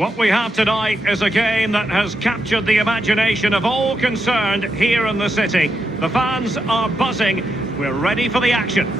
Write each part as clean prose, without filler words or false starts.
What we have tonight is a game that has captured the imagination of all concerned here in the city. The fans are buzzing. We're ready for the action.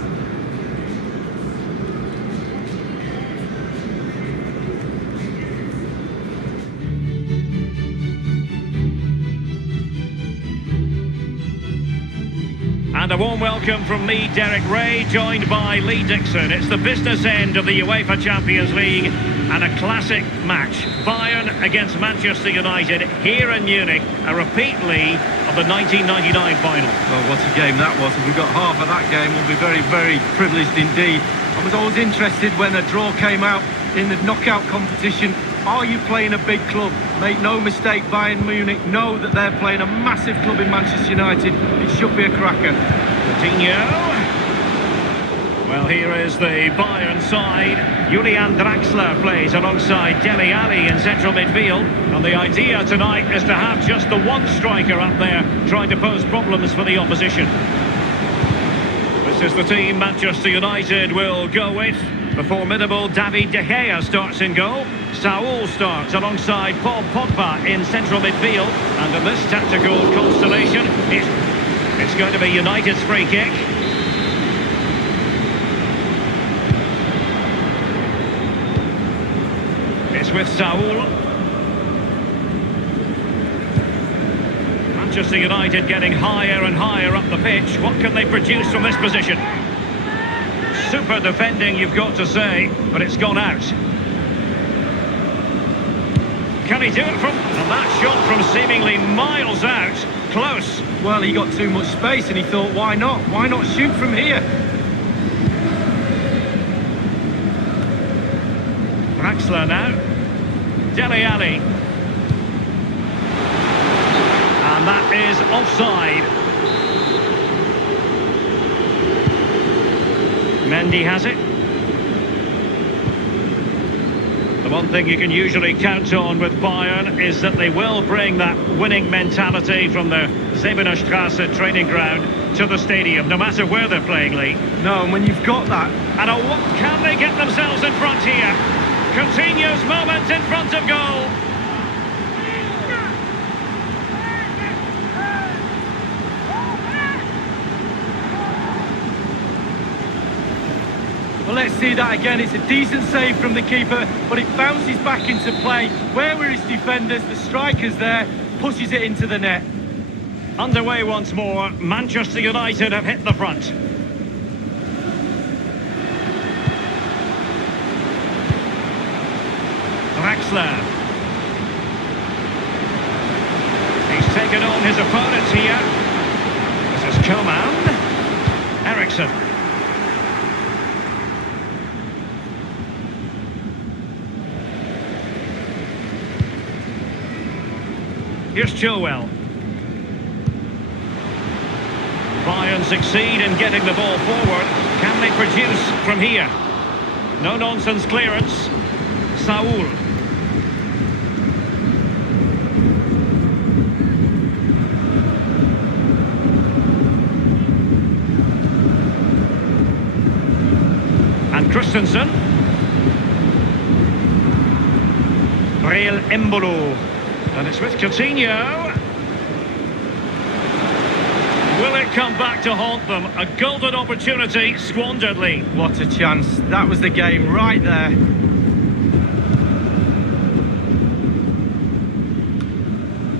And a warm welcome from me, Derek Ray, joined by Lee Dixon. It's the business end of the UEFA Champions League and a classic match. Bayern against Manchester United here in Munich, a repeat, Lee, of the 1999 final. Well, what a game that was. If we got half of that game, we'll be very, very privileged indeed. I was always interested when a draw came out in the knockout competition. Are you playing a big club? Make no mistake, Bayern Munich know that they're playing a massive club in Manchester United. It should be a cracker. Coutinho. Well, here is the Bayern side. Julian Draxler plays alongside Dele Alli in central midfield. And the idea tonight is to have just the one striker up there trying to pose problems for the opposition. This is the team Manchester United will go with. The formidable David De Gea starts in goal. Saul starts alongside Paul Pogba in central midfield. And in this tactical constellation, it's going to be United's free kick. It's with Saul. Manchester United getting higher and higher up the pitch. What can they produce from this position? Super defending, you've got to say, but it's gone out. Can he do it from... And that shot from seemingly miles out. Close. Well, he got too much space and he thought, why not? Why not shoot from here? Draxler now. Dele Alli. And that is offside. Mendy has it. The one thing you can usually count on with Bayern is that they will bring that winning mentality from the Sebenerstrasse training ground to the stadium, no matter where they're playing, Lee. No, and when you've got that... And what can they get themselves in front here? Coutinho's moment in front of goal. Well, let's see that again. It's a decent save from the keeper, but it bounces back into play. Where were his defenders? The striker's there, pushes it into the net. Underway once more. Manchester United have hit the front. Draxler. He's taken on his opponents here. This is Coman. Eriksson. Here's Chilwell. Bayern succeed in getting the ball forward. Can they produce from here? No-nonsense clearance. Saul. And Christensen. Real Embolo. And it's with Coutinho. Will it come back to haunt them? A golden opportunity squandered, Lee. What a chance. That was the game right there.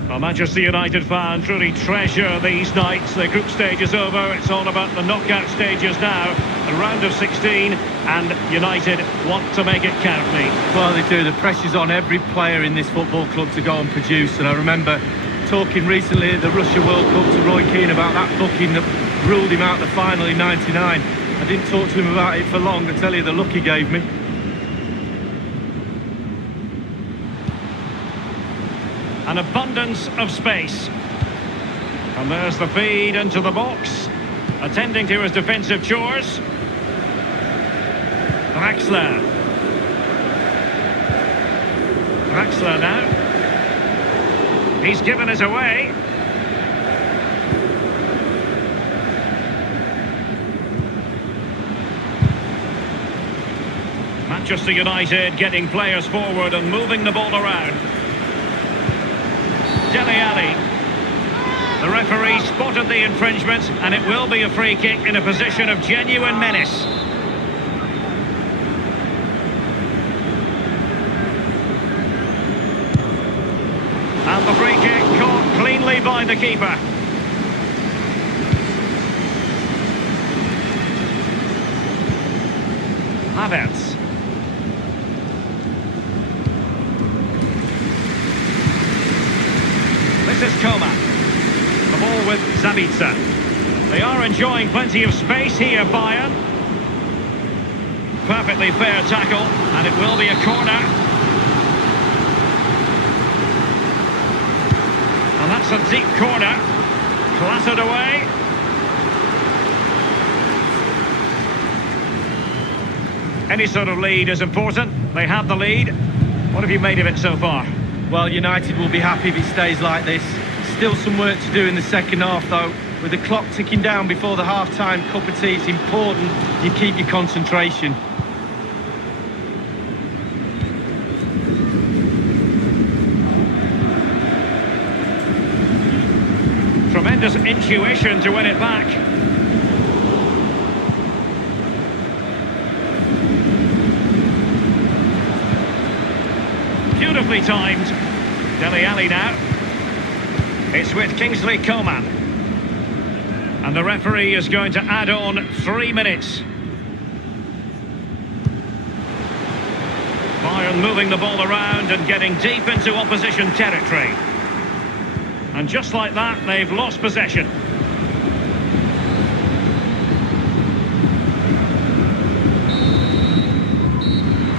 Well, Manchester United fans really treasure these nights. The group stage is over. It's all about the knockout stages now. The round of 16, and United want to make it count, Lee. Well, they do. The pressure's on every player in this football club to go and produce. And I remember talking recently at the Russia World Cup to Roy Keane about that booking that ruled him out the final in '99. I didn't talk to him about it for long. I tell you, the look he gave me. An abundance of space. And there's the feed into the box. Attending to his defensive chores. Draxler. Draxler now. He's given it away. Manchester United getting players forward and moving the ball around. Dele Alli. The referee spotted the infringement, and it will be a free kick in a position of genuine menace. And the free kick caught cleanly by the keeper. Havertz. This is Coman. The ball with Zabitzer. They are enjoying plenty of space here, Bayern. Perfectly fair tackle, and it will be a corner. And that's a deep corner. Clattered away. Any sort of lead is important. They have the lead. What have you made of it so far? Well, United will be happy if it stays like this. Still some work to do in the second half, though. With the clock ticking down before the half-time cup of tea, it's important you keep your concentration. Tremendous intuition to win it back. Beautifully timed. Dele Alli now. It's with Kingsley Coman. And the referee is going to add on 3 minutes. Bayern moving the ball around and getting deep into opposition territory. And just like that, they've lost possession.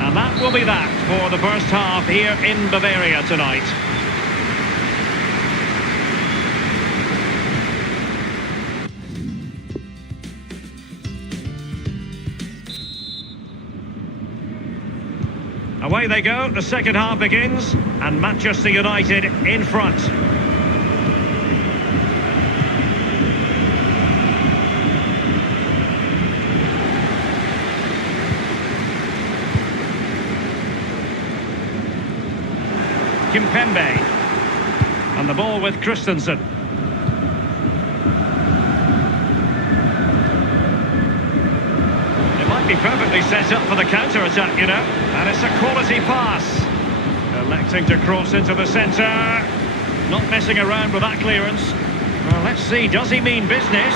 And that will be that for the first half here in Bavaria tonight. Away they go, the second half begins, and Manchester United in front. Kimpembe. And the ball with Christensen. It might be perfectly set up for the counter-attack, you know. And it's a quality pass. Electing to cross into the centre. Not messing around with that clearance. Well, let's see, does he mean business?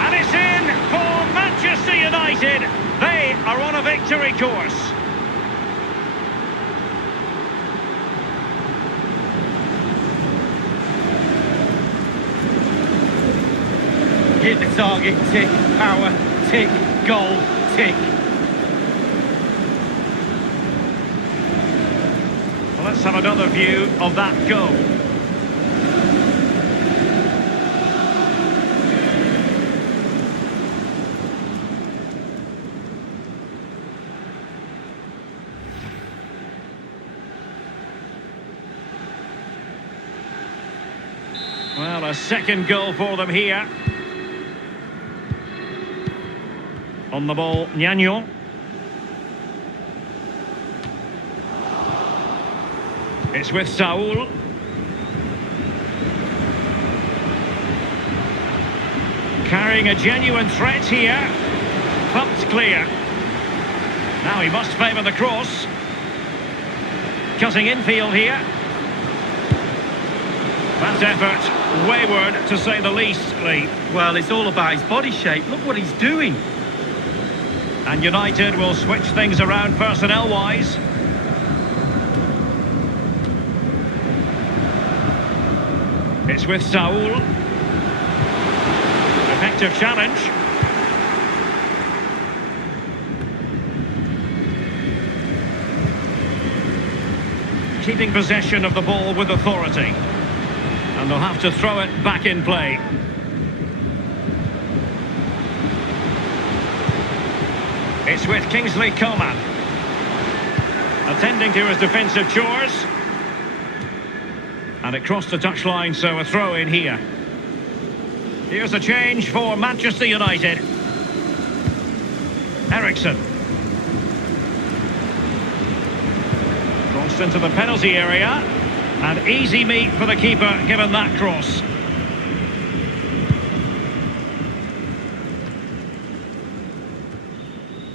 And it's in for Manchester United. They are on a victory course. Hit the target, tick, power, tick, goal, tick. Well, let's have another view of that goal. Well, a second goal for them here. On the ball, Nyagnon. It's with Saul. Carrying a genuine threat here. Pumped clear. Now he must favour the cross. Cutting infield here. That effort, wayward to say the least, Lee. Well, it's all about his body shape. Look what he's doing. And United will switch things around personnel-wise. It's with Saul. Effective challenge. Keeping possession of the ball with authority. And they'll have to throw it back in play. It's with Kingsley Coman. Attending to his defensive chores. And it crossed the touchline, so a throw in here. Here's a change for Manchester United. Eriksson. Launched into the penalty area. And easy meat for the keeper, given that cross.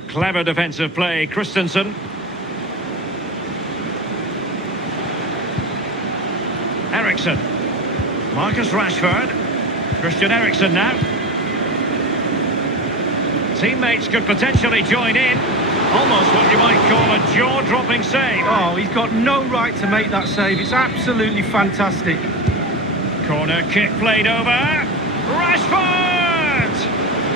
Clever defensive play, Christensen. Eriksson. Marcus Rashford. Christian Eriksen now. Teammates could potentially join in. Almost what you might call a jaw-dropping save. Oh, he's got no right to make that save. It's absolutely fantastic. Corner kick played over. Rashford!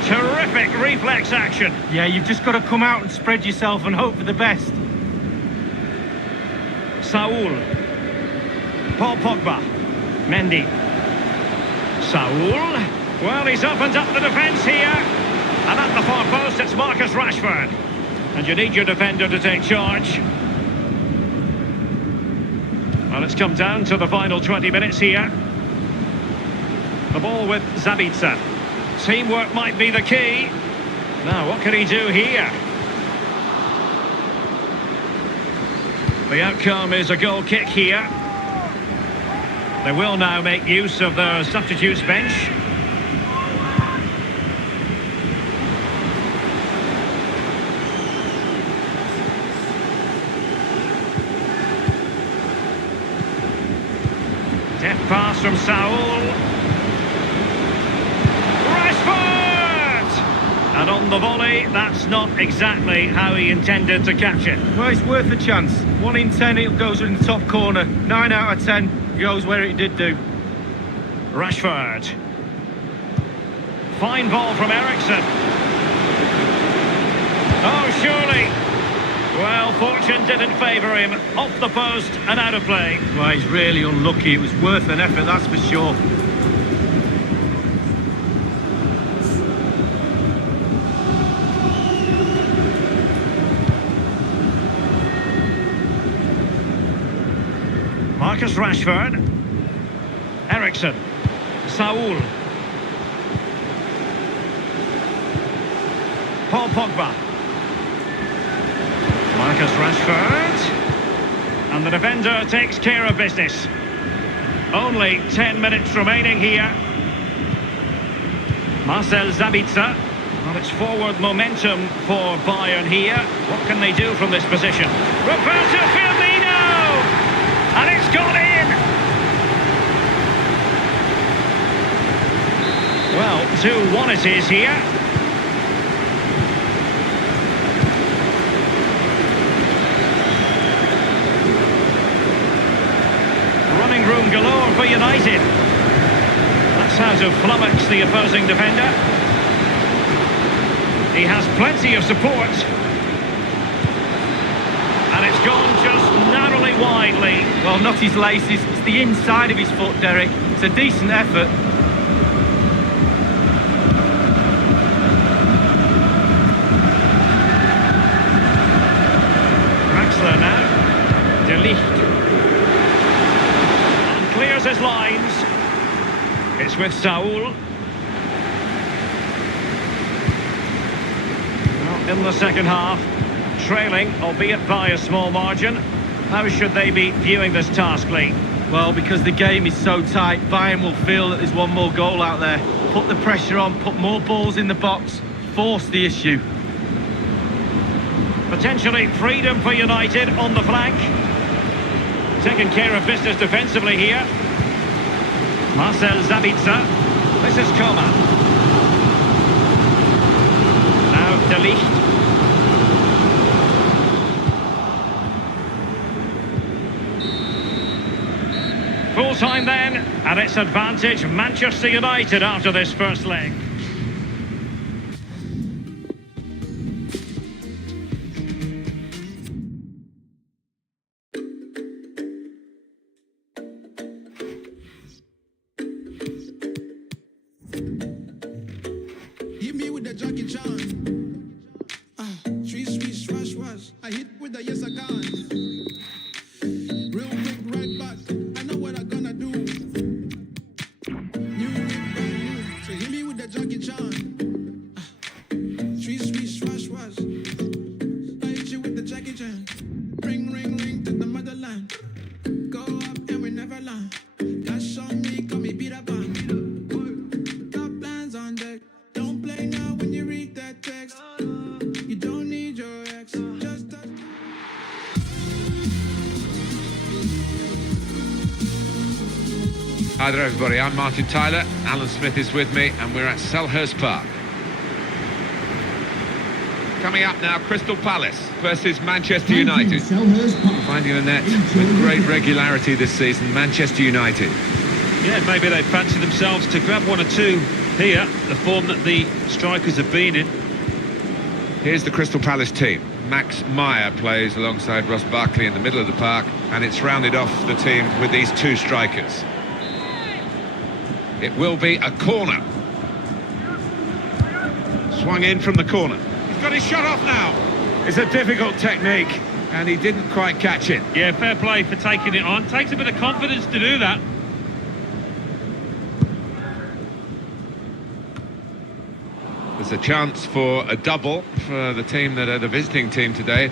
Terrific reflex action. Yeah, you've just got to come out and spread yourself and hope for the best. Saul. Paul Pogba. Mendy. Saul. Well, he's opened up the defence here. And at the far post, it's Marcus Rashford. And you need your defender to take charge. Well, it's come down to the final 20 minutes here. The ball with Zabitzer. Teamwork might be the key. Now, what can he do here? The outcome is a goal kick here. They will now make use of their substitutes bench. Deft pass from Saul. Rashford! And on the volley, that's not exactly how he intended to catch it. Well, it's worth a chance. 1 in 10 it goes in the top corner. 9 out of 10 goes where it did do. Rashford. Fine ball from Eriksson. Oh, surely. Well, fortune didn't favour him. Off the post and out of play. Well, he's really unlucky. It was worth an effort, that's for sure. Marcus Rashford. Eriksson. Saul. Paul Pogba. Marcus Rashford. And the defender takes care of business. Only 10 minutes remaining here. Marcel Zabitzer. Well, it's forward momentum for Bayern here. What can they do from this position? Roberto Firmino! And it's gone in! Well, 2-1 it is here. Running room galore for United. That's how to flummox the opposing defender. He has plenty of support. And it's gone just narrowly widely. Well, not his laces, it's the inside of his foot, Derek. It's a decent effort. Draxler now. De Ligt. And clears his lines. It's with Saul. Well, in the second half, trailing, albeit by a small margin. How should they be viewing this task, Lee? Well, because the game is so tight, Bayern will feel that there's one more goal out there. Put the pressure on, put more balls in the box, force the issue. Potentially freedom for United on the flank. Taking care of business defensively here. Marcel Zabitzer. This is Coman. Now De Ligt. Full time then, and it's advantage Manchester United after this first leg. Hit me with the Jackie Chan. Sweet, sweet, swash, swash. I hit with the yes, I can. Real quick, right back. I know what I'm gonna do. New whip, brand new. So hit me with the Jackie Chan. Sweet, sweet, swash, swash. I hit you with the Jackie Chan. Ring, ring, ring to the motherland. Hi there everybody, I'm Martin Tyler, Alan Smith is with me and we're at Selhurst Park. Coming up now, Crystal Palace versus Manchester United. Finding the net with great regularity this season, Manchester United. Yeah, maybe they fancy themselves to grab one or two here, the form that the strikers have been in. Here's the Crystal Palace team. Max Meyer plays alongside Ross Barkley in the middle of the park, and it's rounded off the team with these two strikers. It will be a corner. Swung in from the corner. He's got his shot off now. It's a difficult technique, and he didn't quite catch it. Yeah, fair play for taking it on. Takes a bit of confidence to do that. There's a chance for a double for the team that are the visiting team today.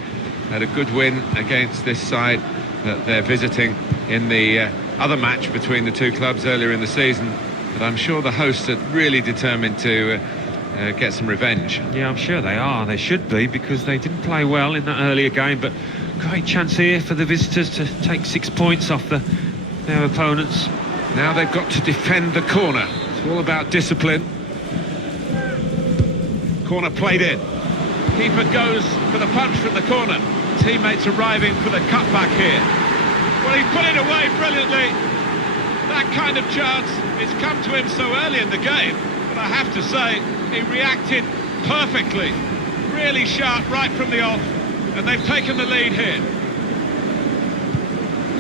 Had a good win against this side that they're visiting in the other match between the two clubs earlier in the season. But I'm sure the hosts are really determined to get some revenge. Yeah, I'm sure they are. They should be, because they didn't play well in that earlier game. But great chance here for the visitors to take 6 points off their opponents. Now they've got to defend the corner. It's all about discipline. Corner played in. Keeper goes for the punch from the corner. Teammates arriving for the cutback here. Well, he put it away brilliantly. That kind of chance has come to him so early in the game, but I have to say, he reacted perfectly. Really sharp right from the off, and they've taken the lead here.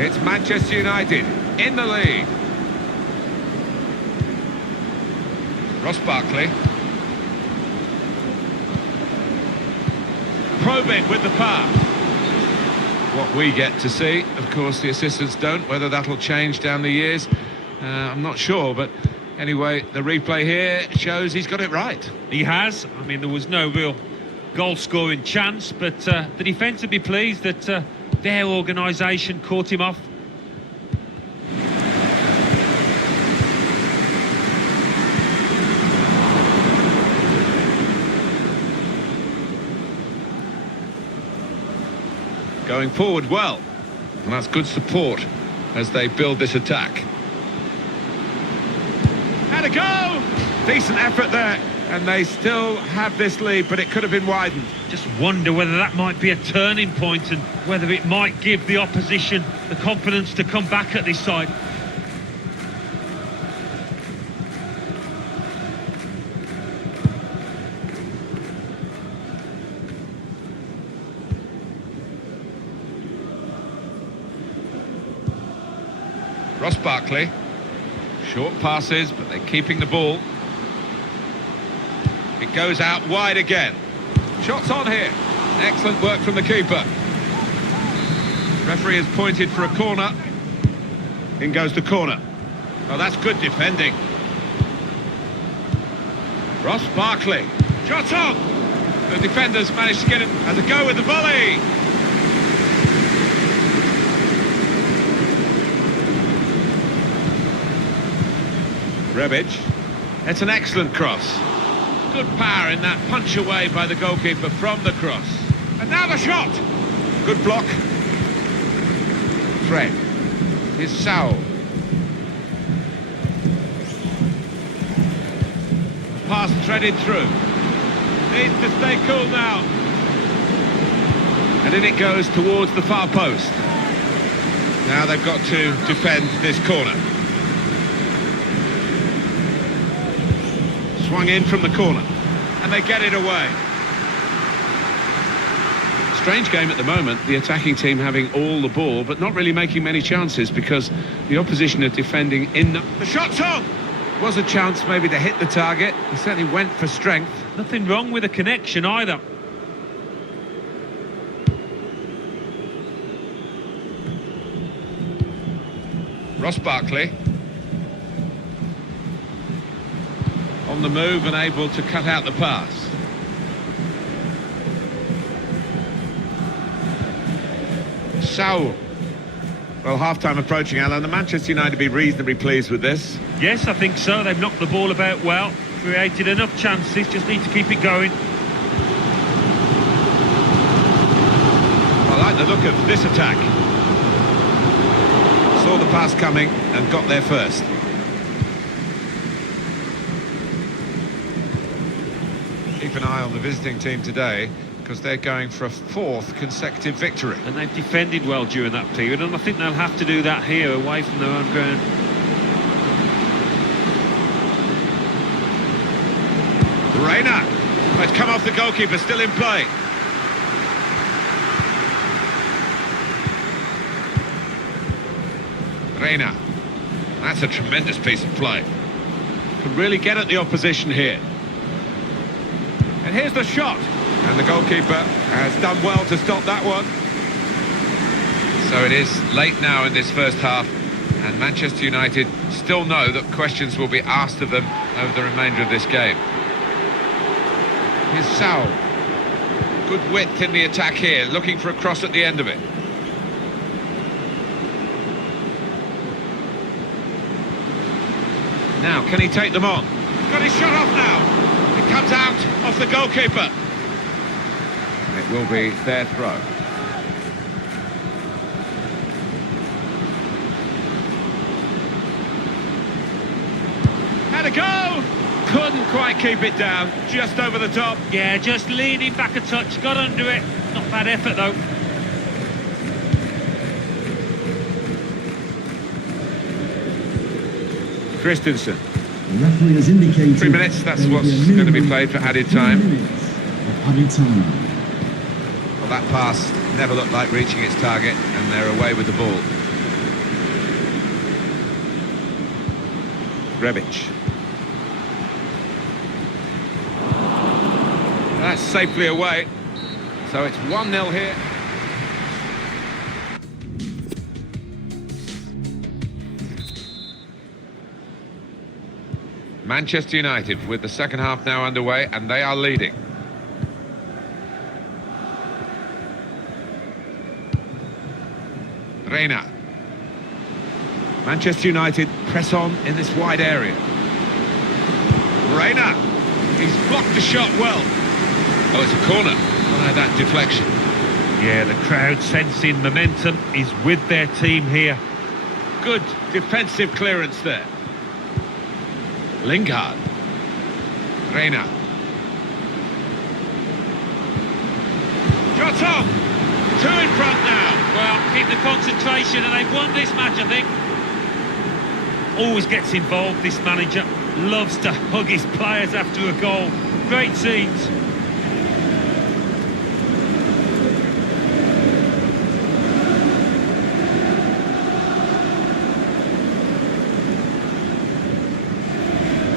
It's Manchester United in the lead. Ross Barkley. Probing with the pass. What we get to see, of course the assistants don't. Whether that'll change down the years, I'm not sure, but anyway, the replay here shows he's got it right. He has. I mean, there was no real goal-scoring chance, but the defence would be pleased that their organisation caught him off. Going forward well, and that's good support as they build this attack. Had a go! Decent effort there, and they still have this lead, but it could have been widened. Just wonder whether that might be a turning point, and whether it might give the opposition the confidence to come back at this side. Ross Barkley. Short passes, but they're keeping the ball. It goes out wide again. Shots on here. Excellent work from the keeper. Referee has pointed for a corner. In goes the corner. Oh, that's good defending. Ross Barkley. Shot on! The defenders managed to get him as a go with the volley. Rebic. It's an excellent cross. Good power in that punch away by the goalkeeper from the cross. And now the shot! Good block. Fred. Here's Sowell. Pass threaded through. Needs to stay cool now. And in it goes towards the far post. Now they've got to defend this corner. Swung in from the corner, and they get it away. Strange game at the moment, the attacking team having all the ball, but not really making many chances because the opposition are defending in the shot's on! Was a chance maybe to hit the target. He certainly went for strength. Nothing wrong with the connection either. Ross Barkley. On the move and able to cut out the pass. Sowell. Well, half-time approaching, Alan. The Manchester United be reasonably pleased with this. Yes, I think so. They've knocked the ball about well, created enough chances, just need to keep it going. I like the look of this attack. Saw the pass coming and got there first. keep an eye on the visiting team today, because they're going for a 4th consecutive victory. And they've defended well during that period, and I think they'll have to do that here, away from their own ground. Reina. It's come off the goalkeeper, still in play. Reina. That's a tremendous piece of play. Can really get at the opposition here. And here's the shot. And the goalkeeper has done well to stop that one. So it is late now in this first half, and Manchester United still know that questions will be asked of them over the remainder of this game. Here's Saul. Good width in the attack here, looking for a cross at the end of it. Now, can he take them on? Got his shot off now. It comes out off the goalkeeper. It will be their throw. Had a go! Couldn't quite keep it down, just over the top. Yeah, just leaning back a touch, got under it. Not bad effort though. Christensen. The referee has indicated 3 minutes, that's there will what's be a going to be minimum played for added of 3 time. minutes of added time. Well, that pass never looked like reaching its target, and they're away with the ball. Rebic. That's safely away. So it's 1-0 here. Manchester United with the second half now underway, and they are leading. Reina. Manchester United press on in this wide area. Reina. He's blocked the shot well. Oh, it's a corner. Oh, that deflection. Yeah, the crowd sensing momentum is with their team here. Good defensive clearance there. Lingard. Reina. Shot on. 2 in front now. Well, keep the concentration, and they've won this match, I think. Always gets involved, this manager. Loves to hug his players after a goal. Great scenes.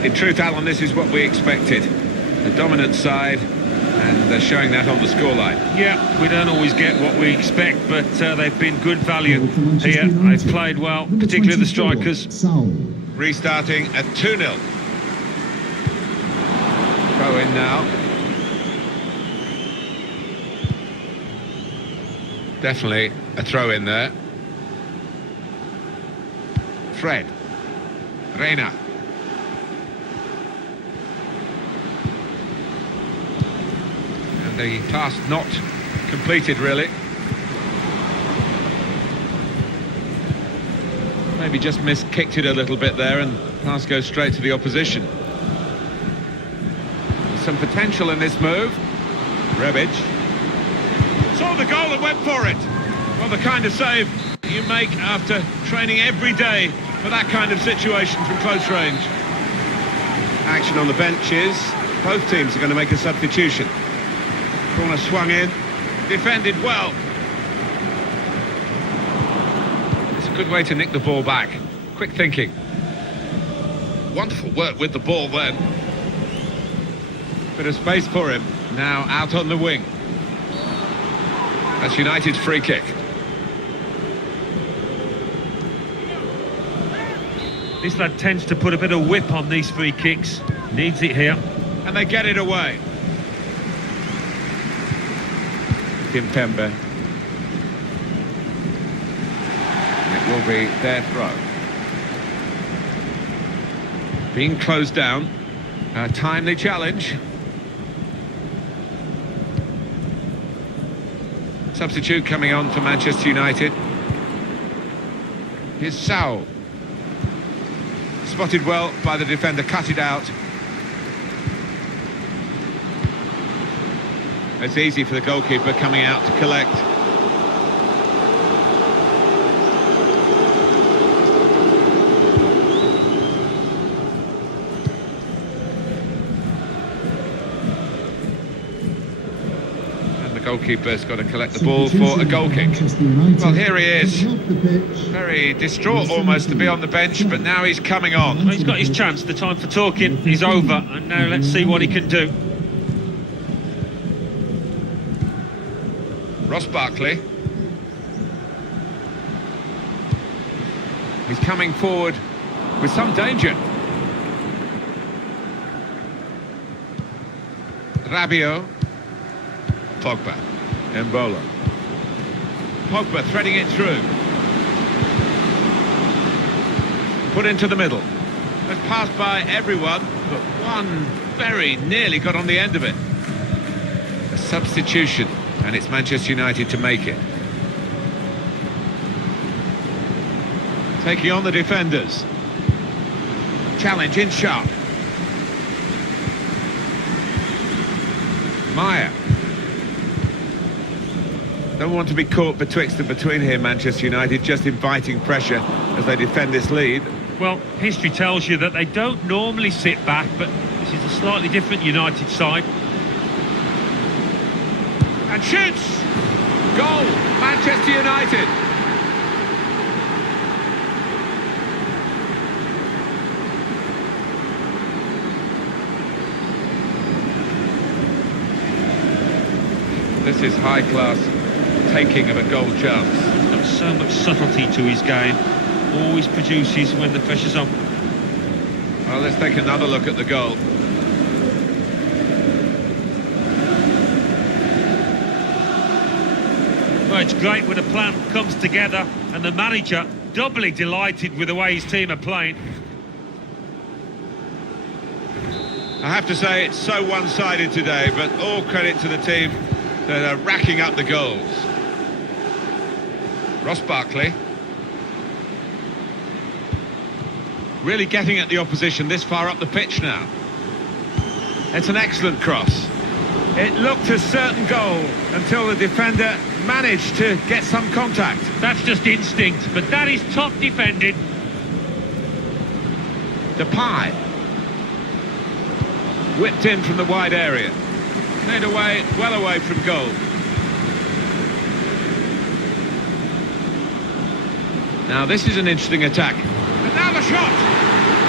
In truth, Alan, this is what we expected. The dominant side, and they're showing that on the scoreline. Yeah, we don't always get what we expect, but they've been good value here. They've played well, Number particularly the 24, strikers. Saul. Restarting at 2-0. Throw in now. Definitely a throw in there. Fred. Reina. And the pass not completed, really. Maybe just kicked it a little bit there, and pass goes straight to the opposition. Some potential in this move. Rebic. Saw the goal and went for it. Well, the kind of save you make after training every day for that kind of situation from close range. Action on the benches. Both teams are going to make a substitution. Corner swung in. Defended well. It's a good way to nick the ball back. Quick thinking. Wonderful work with the ball then. Bit of space for him. Now out on the wing. That's United's free kick. This lad tends to put a bit of whip on these free kicks. Needs it here. And they get it away. Kimpembe. It will be their throw. Being closed down. A timely challenge. Substitute coming on for Manchester United. Here's Saul. Spotted well by the defender, cut it out. It's easy for the goalkeeper coming out to collect. And the goalkeeper's got to collect the ball for a goal kick. Well, here he is. Very distraught almost to be on the bench, but now he's coming on. Well, he's got his chance. The time for talking is over, and now let's see what he can do. Ross Barkley. He's coming forward with some danger. Rabiot. Pogba. Mbola. Pogba threading it through. Put into the middle. Has passed by everyone, but one very nearly got on the end of it. A substitution, and it's Manchester United to make it. Taking on the defenders. Challenge in sharp. Maya. Don't want to be caught betwixt and between here, Manchester United, just inviting pressure as they defend this lead. Well, history tells you that they don't normally sit back, but this is a slightly different United side. And shoots! Goal! Manchester United! This is high-class taking of a goal chance. He's got so much subtlety to his game. Always produces when the pressure's on. Well, let's take another look at the goal. Well, it's great when a plan comes together and the manager doubly delighted with the way his team are playing. I have to say it's so one-sided today, but all credit to the team that are racking up the goals. Ross Barkley. Really getting at the opposition this far up the pitch now. It's an excellent cross. It looked a certain goal until the defender managed to get some contact. That's just instinct, but that is top defending. Depay. Whipped in from the wide area. Cleared away, well away from goal. Now this is an interesting attack. And now the shot!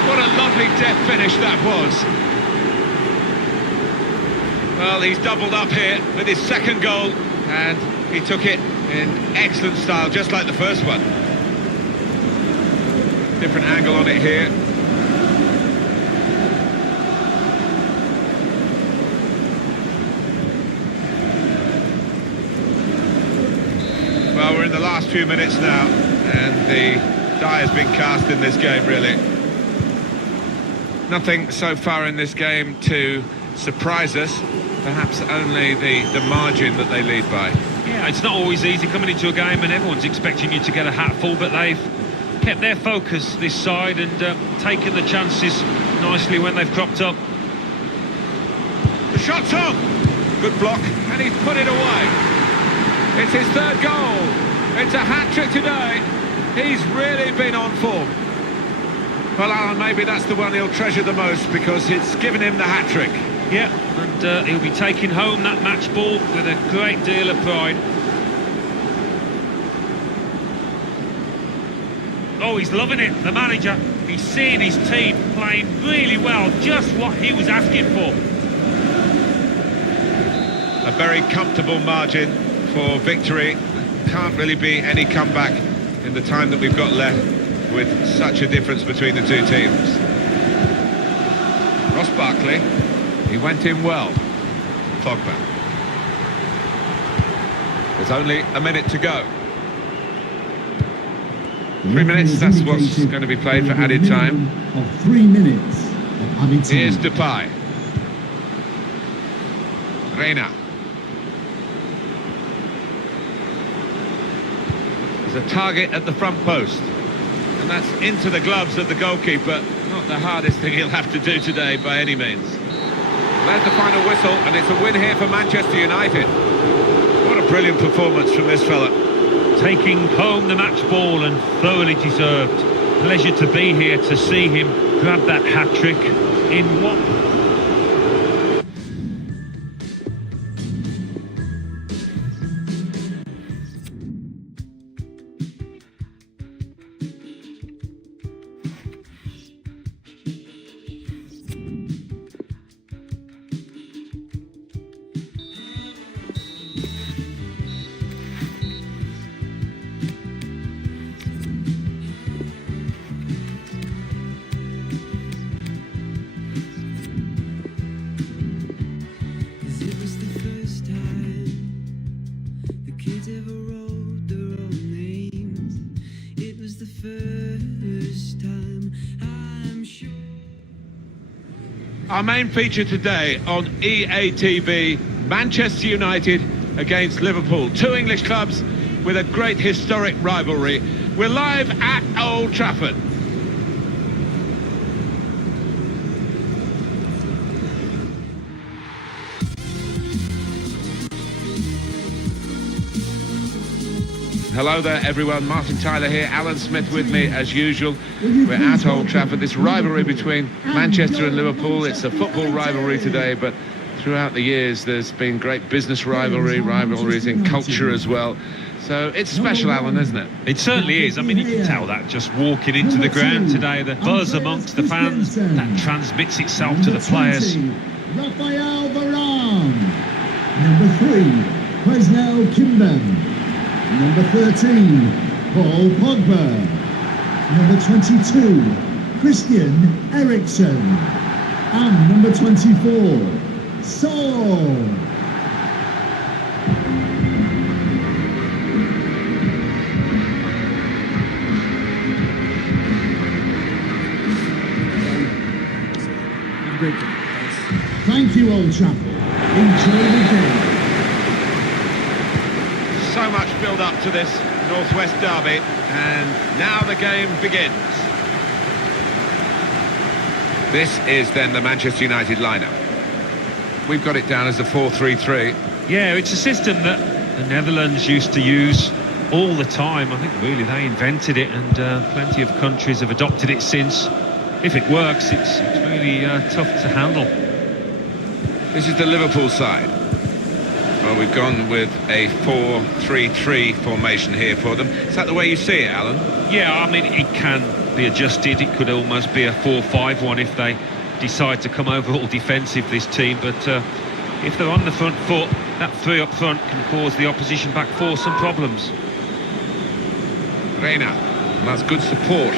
What a lovely deft finish that was. Well, he's doubled up here with his second goal, and he took it in excellent style, just like the first one. Different angle on it here. Well, we're in the last few minutes now, and the die has been cast in this game, really. Nothing so far in this game to surprise us, perhaps only the margin that they lead by. Yeah, it's not always easy coming into a game and everyone's expecting you to get a hatful, but they've kept their focus this side and taken the chances nicely when they've cropped up. The shot's on! Good block, and he's put it away. It's his third goal. It's a hat-trick today. He's really been on form. Well, Alan, maybe that's the one he'll treasure the most because it's given him the hat-trick. Yeah, and he'll be taking home that match ball with a great deal of pride. Oh, he's loving it, the manager. He's seeing his team playing really well, just what he was asking for. A very comfortable margin for victory. Can't really be any comeback in the time that we've got left with such a difference between the two teams. Ross Barkley, he went in well. Pogba. There's only a minute to go. 3 minutes, that's what's going to be played for added time. Of 3 minutes of added time. Here's Depay. Reina. There's a target at the front post. And that's into the gloves of the goalkeeper. Not the hardest thing he'll have to do today by any means. There's the final whistle, and it's a win here for Manchester United. What a brilliant performance from this fella. Taking home the match ball and thoroughly deserved. Pleasure to be here to see him grab that hat-trick in what... Our main feature today on EA TV, Manchester United against Liverpool. Two English clubs with a great historic rivalry. We're live at Old Trafford. Hello there everyone, Martin Tyler here, Alan Smith with me as usual. We're at Old Trafford, this rivalry between Manchester and Liverpool. It's a football rivalry today, but throughout the years there's been great business rivalries in culture as well. So it's special, Alan, isn't it? It certainly is. I mean, you can tell that just walking into the ground today, the buzz amongst the fans, that transmits itself to the players. Raphael Varane. Number 3, Presnel Kimbem. Number 13, Paul Pogba. Number 22, Christian Eriksen. And number 24, Saul. Thank you, Old Trafford. Enjoy the game. So much build up to this Northwest derby, and now the game begins. This is then the Manchester United lineup. We've got it down as a 4-3-3. Yeah, it's a system that the Netherlands used to use all the time. I think really they invented it, and plenty of countries have adopted it since. If it works, it's really tough to handle. This is the Liverpool side. Well, we've gone with a 4-3-3 formation here for them. Is that the way you see it, Alan? Yeah, I mean, it can be adjusted. It could almost be a 4-5-1 if they decide to come over all defensive, this team. But if they're on the front foot, that 3 up front can cause the opposition back 4 some problems. Reina, and that's good support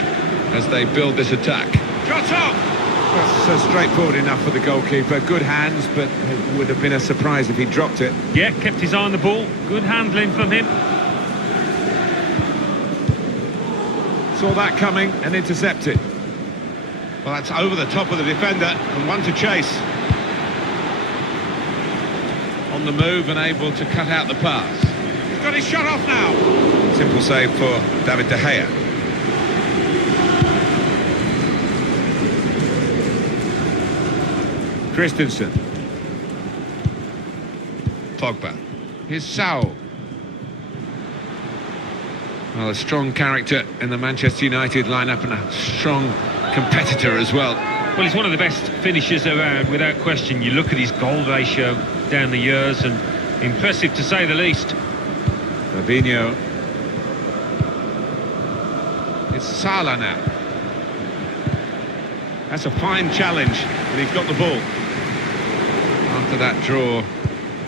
as they build this attack. Shot off! That's straightforward enough for the goalkeeper. Good hands, but it would have been a surprise if he dropped it. Yeah, kept his eye on the ball. Good handling from him. Saw that coming and intercepted. Well, that's over the top of the defender and one to chase. On the move and able to cut out the pass. He's got his shot off now. Simple save for David De Gea. Christensen. Pogba. Here's Saul. Well, a strong character in the Manchester United lineup and a strong competitor as well. Well, he's one of the best finishers around, without question. You look at his goal ratio down the years, and impressive to say the least. Fabinho. It's Salah now. That's a fine challenge, but he's got the ball. After that draw,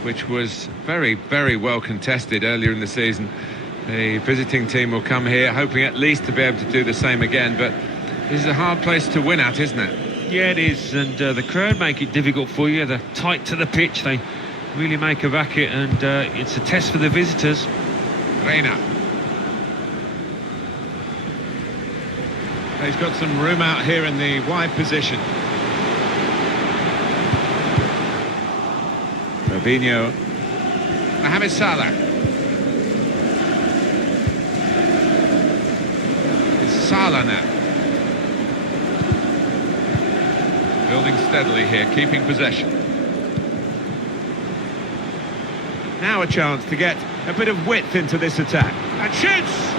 which was very, very well contested earlier in the season, the visiting team will come here hoping at least to be able to do the same again, but this is a hard place to win at, isn't it? Yeah, it is, and the crowd make it difficult for you. They're tight to the pitch, they really make a racket, and it's a test for the visitors. Reina. He's got some room out here in the wide position. Fabinho. Mohamed Salah. It's Salah now. Building steadily here, keeping possession. Now a chance to get a bit of width into this attack. And shoots!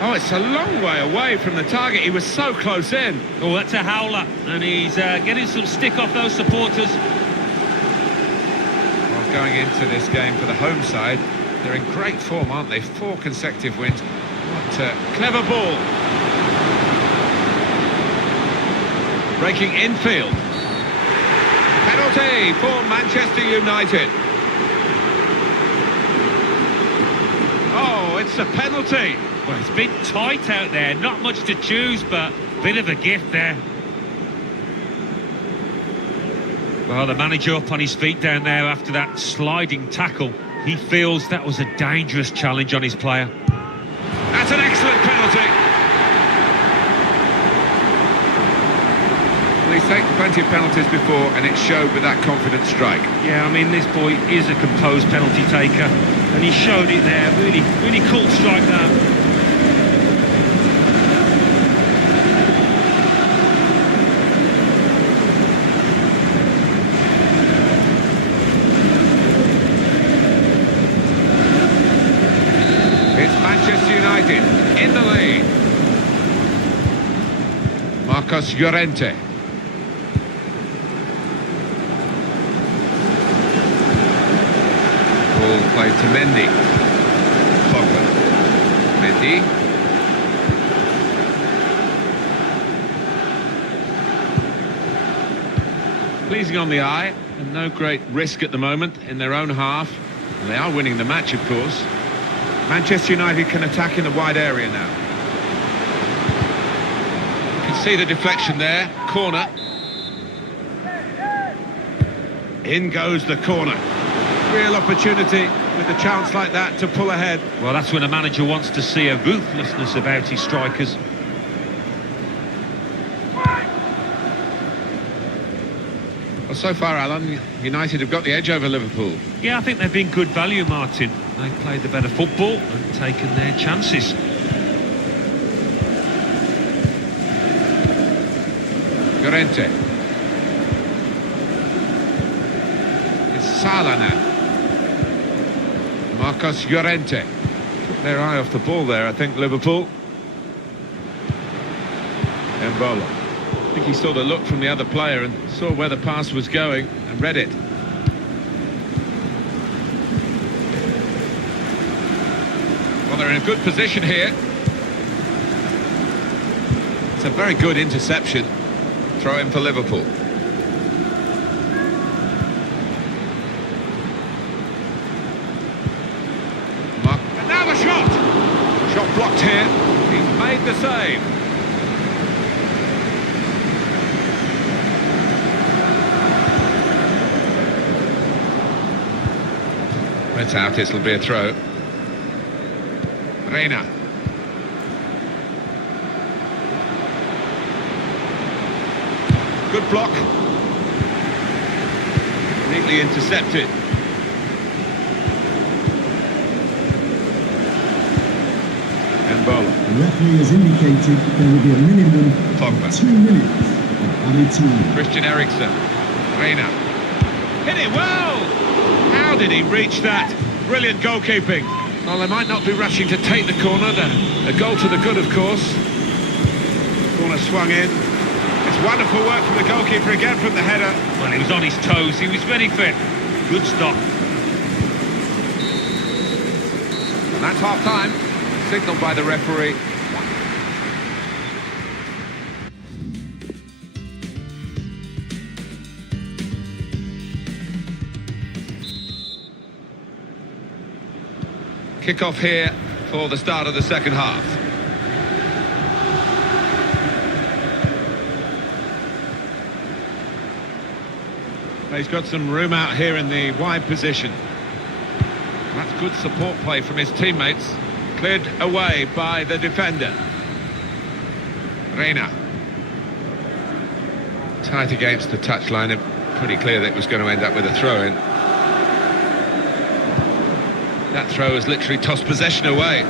Oh, it's a long way away from the target. He was so close in. Oh, that's a howler, and he's getting some stick off those supporters. Well, going into this game for the home side, they're in great form, aren't they? 4 consecutive wins. What a clever ball. Breaking infield. Penalty for Manchester United. Oh, it's a penalty. Well, it's a bit tight out there, not much to choose, but a bit of a gift there. Well, the manager up on his feet down there after that sliding tackle. He feels that was a dangerous challenge on his player. That's an excellent penalty. Well, he's taken plenty of penalties before, and it showed with that confident strike. Yeah, I mean, this boy is a composed penalty taker, and he showed it there. Really, really cool strike that. Manchester United in the lead. Marcos Llorente. Ball played to Mendy. Pogba. Mendy. Pleasing on the eye, and no great risk at the moment in their own half. And they are winning the match, of course. Manchester United can attack in the wide area now. You can see the deflection there. Corner. In goes the corner. Real opportunity with a chance like that to pull ahead. Well, that's when a manager wants to see a ruthlessness about his strikers. Well, so far, Alan, United have got the edge over Liverpool. Yeah, I think they've been good value, Martin. They've played the better football and taken their chances. Llorente. It's Salah now. Marcos Llorente. Took their eye off the ball there, I think, Liverpool. Embolo. I think he saw the look from the other player and saw where the pass was going and read it. Well, they're in a good position here. It's a very good interception. Throw in for Liverpool. And now the shot! Shot blocked here. He's made the save. It's out, it'll be a throw. Reina. Good block. Neatly intercepted. Embolo. The referee has indicated there will be a minimum Pogba. of 2 minutes of added time. Christian Eriksen. Reina. Hit it well! How did he reach that? Brilliant goalkeeping. Well, they might not be rushing to take the corner. A goal to the good, of course. Corner swung in. It's wonderful work from the goalkeeper again from the header. Well, he was on his toes. He was ready for it. Good stop. And that's half-time. Signalled by the referee. Kick-off here for the start of the second half. He's got some room out here in the wide position. That's good support play from his teammates. Cleared away by the defender. Reina. Tight against the touchline, and pretty clear that it was going to end up with a throw-in. That throw has literally tossed possession away.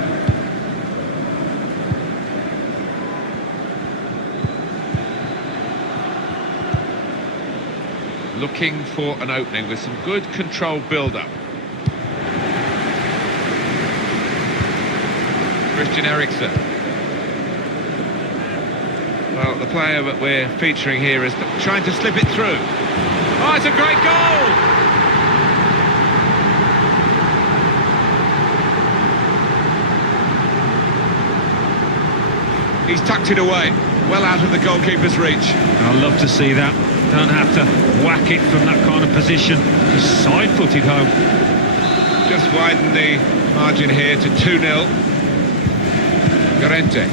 Looking for an opening with some good controlled build-up. Christian Eriksen. Well, the player that we're featuring here is trying to slip it through. Oh, it's a great goal! He's tucked it away, well out of the goalkeeper's reach. I'd love to see that. Don't have to whack it from that kind of position. Just side-footed home. Just widen the margin here to 2-0. Llorente.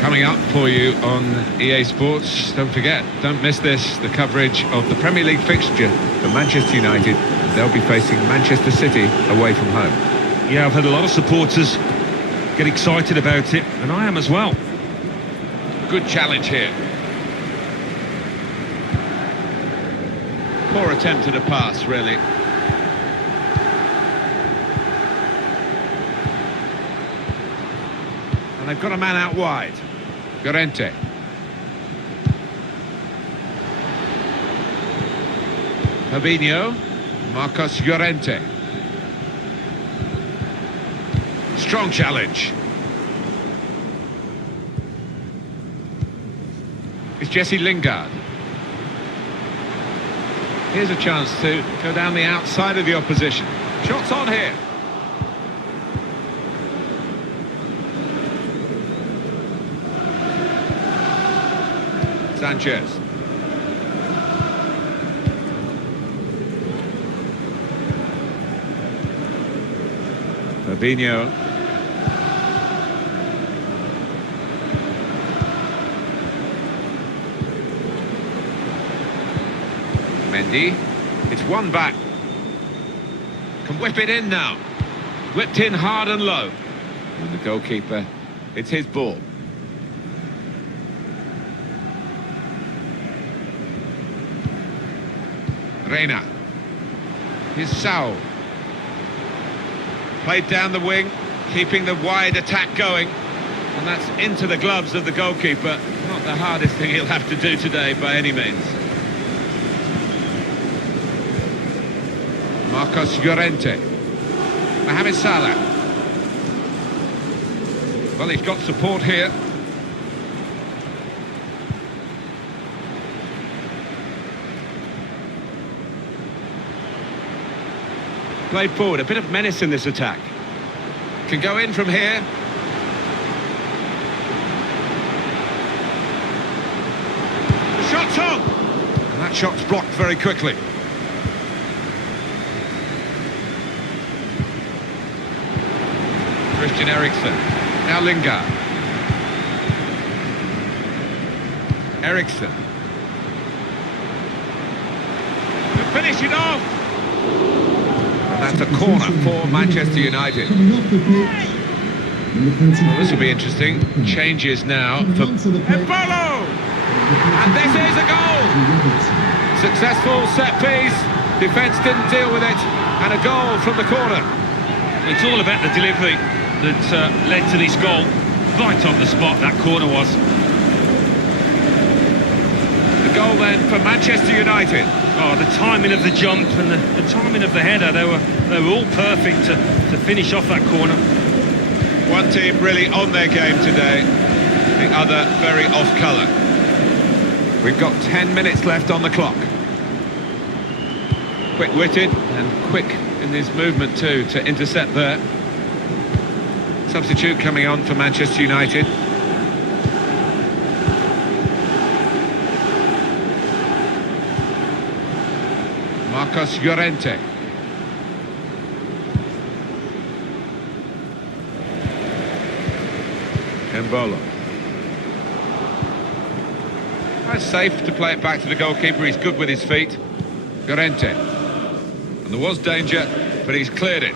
Coming up for you on EA Sports, don't forget, don't miss this, the coverage of the Premier League fixture for Manchester United. They'll be facing Manchester City away from home. Yeah, I've had a lot of supporters get excited about it, and I am as well. Good challenge here. Poor attempt at a pass, really. And they've got a man out wide. Llorente. Fabinho. Marcos Llorente. Strong challenge. It's Jesse Lingard. Here's a chance to go down the outside of the opposition. Shots on here. Sanchez. Fabinho. Mendy. It's one back. Can whip it in now. Whipped in hard and low. And the goalkeeper, it's his ball. Reina. Here's Saul. Played down the wing, keeping the wide attack going. And that's into the gloves of the goalkeeper. Not the hardest thing he'll have to do today by any means. Marcos Llorente. Mohamed Salah. Well, he's got support here. Played forward, a bit of menace in this attack. Can go in from here. The shot's on! And that shot's blocked very quickly. Christian Eriksen. Now Lingard. Eriksen. To finish it off! And that's a corner for Manchester United. Well, this will be interesting. Changes now for Embolo! And this is a goal! Successful set piece. Defence didn't deal with it. And a goal from the corner. It's all about the delivery that led to this goal. Right on the spot, that corner was. The goal then for Manchester United. Oh, the timing of the jump and the timing of the header, they were all perfect to finish off that corner. One team really on their game today, the other very off colour. We've got 10 minutes left on the clock. Quick-witted and quick in his movement too to intercept there. Substitute coming on for Manchester United. Marcos Llorente. Embolo. It's safe to play it back to the goalkeeper. He's good with his feet. Llorente. And there was danger, but he's cleared it.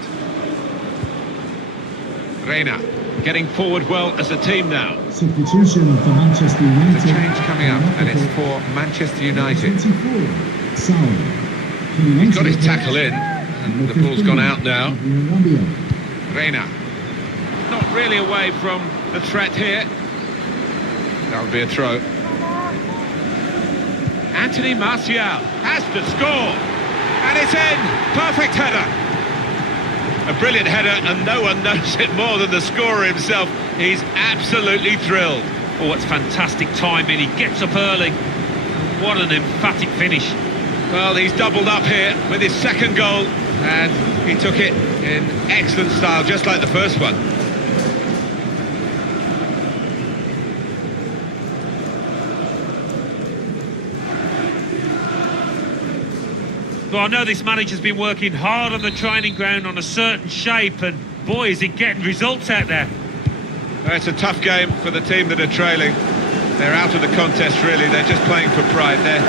Reina getting forward well as a team now. Substitution for Manchester United. There's a change coming up, and it's for Manchester United. 24. Saul. He's got his tackle in, and the ball's gone out now. Reina. Not really away from the threat here. That would be a throw. Anthony Martial has to score. And it's in! Perfect header! A brilliant header, and no one knows it more than the scorer himself. He's absolutely thrilled. Oh, it's fantastic timing. He gets up early. What an emphatic finish. Well, he's doubled up here with his second goal, and he took it in excellent style, just like the first one. Well, I know this manager's been working hard on the training ground on a certain shape, and boy, is he getting results out there. Well, it's a tough game for the team that are trailing. They're out of the contest, really. They're just playing for pride. They're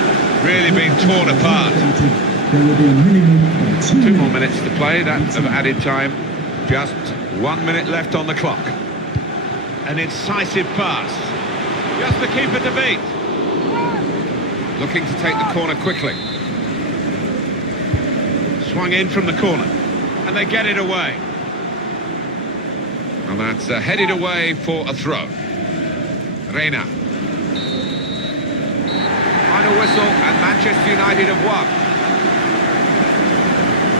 really being torn apart. There will be a minimum of 2 2 more minutes to play, that of added time. Just 1 minute left on the clock. An incisive pass. Just the keeper to beat. Looking to take the corner quickly. Swung in from the corner. And they get it away. And that's headed away for a throw. Reina. Final whistle, and Manchester United have won.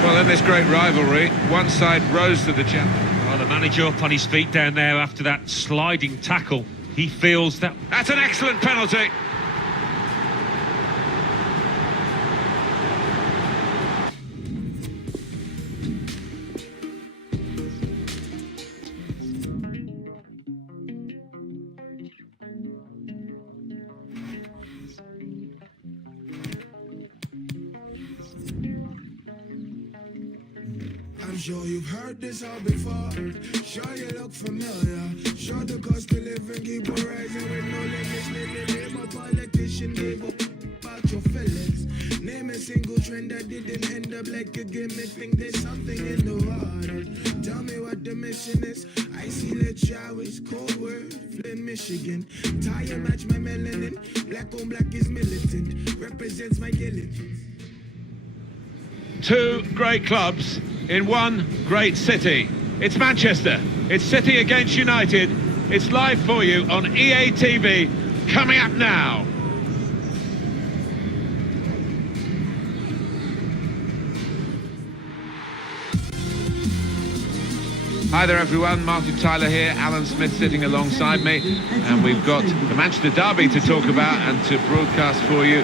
Well, in this great rivalry, one side rose to the challenge. Well, the manager up on his feet down there after that sliding tackle. He feels that... That's an excellent penalty. I'm sure you've heard this all before. Sure you look familiar. Sure the cost of living keep on rising with no limits. Name a politician, gave up about your feelings. Name a single trend that didn't end up like a gimmick. Think there's something in the water. Tell me what the mission is. Icy lit showers, cold word, Flint, Michigan. Tire match my melanin. Black on black is militant. Represents my diligence. Two great clubs in one great city. It's Manchester. It's City against United. It's live for you on EA TV. Coming up now. Hi there everyone, Martin Tyler here, Alan Smith sitting alongside me, and we've got the Manchester derby to talk about and to broadcast for you,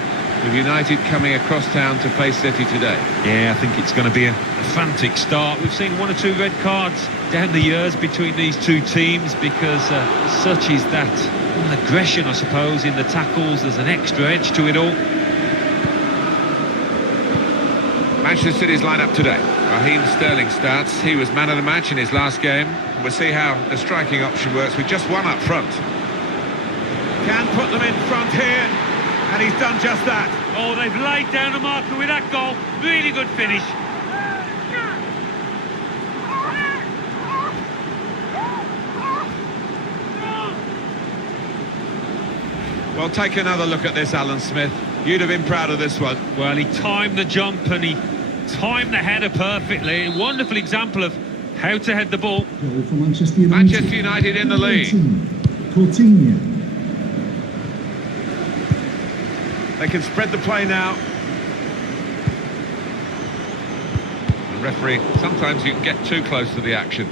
with United coming across town to face City today. Yeah, I think it's going to be a frantic start. We've seen 1 or 2 red cards down the years between these two teams because such is that aggression, I suppose, in the tackles. There's an extra edge to it all. Manchester City's lineup today. Raheem Sterling starts. He was man of the match in his last game. We'll see how the striking option works with just one up front. Can put them in front here, and he's done just that. Oh, they've laid down a marker with that goal. Really good finish. Well, take another look at this, Alan Smith. You'd have been proud of this one. Well, he timed the jump and he timed the header perfectly. A wonderful example of how to head the ball. goal for Manchester United. Manchester United in the lead. Coutinho. They can spread the play now. The referee, sometimes you can get too close to the action.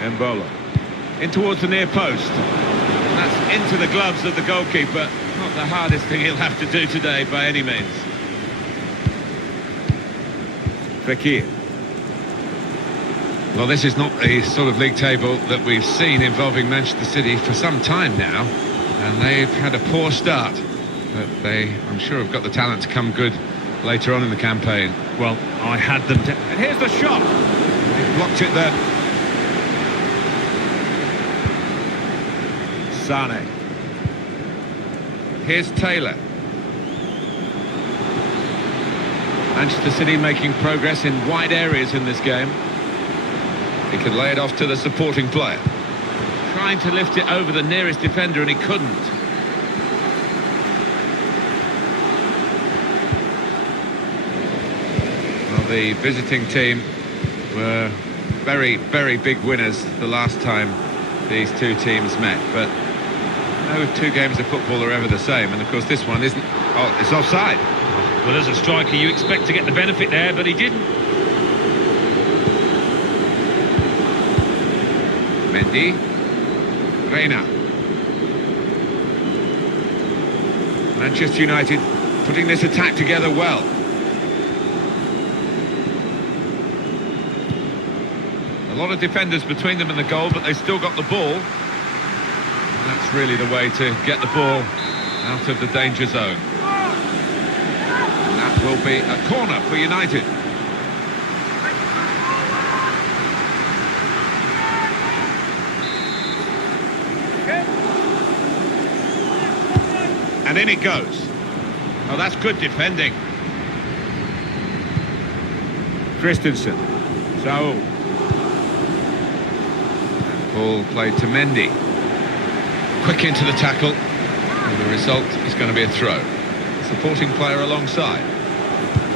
Mbola. In towards the near post. And that's into the gloves of the goalkeeper. Not the hardest thing he'll have to do today by any means. Fekir. Well, this is not the sort of league table that we've seen involving Manchester City for some time now, and they've had a poor start, but they, I'm sure, have got the talent to come good later on in the campaign. Well, I had them to... And here's the shot. He blocked it there. Sane. Here's Taylor. Manchester City making progress in wide areas in this game. He could lay it off to the supporting player. Trying to lift it over the nearest defender, and he couldn't. Well, the visiting team were very, very big winners the last time these two teams met, but No two games of football are ever the same, and of course this one isn't. Oh, it's offside. Well, as a striker, you expect to get the benefit there, but he didn't. Mendy. Reina. Manchester United putting this attack together well. A lot of defenders between them and the goal, but they still got the ball. And that's really the way to get the ball out of the danger zone. And that will be a corner for United. And in it goes. Oh, that's good defending. Christensen. Saul. Ball played to Mendy. Quick into the tackle. And the result is going to be a throw. Supporting player alongside.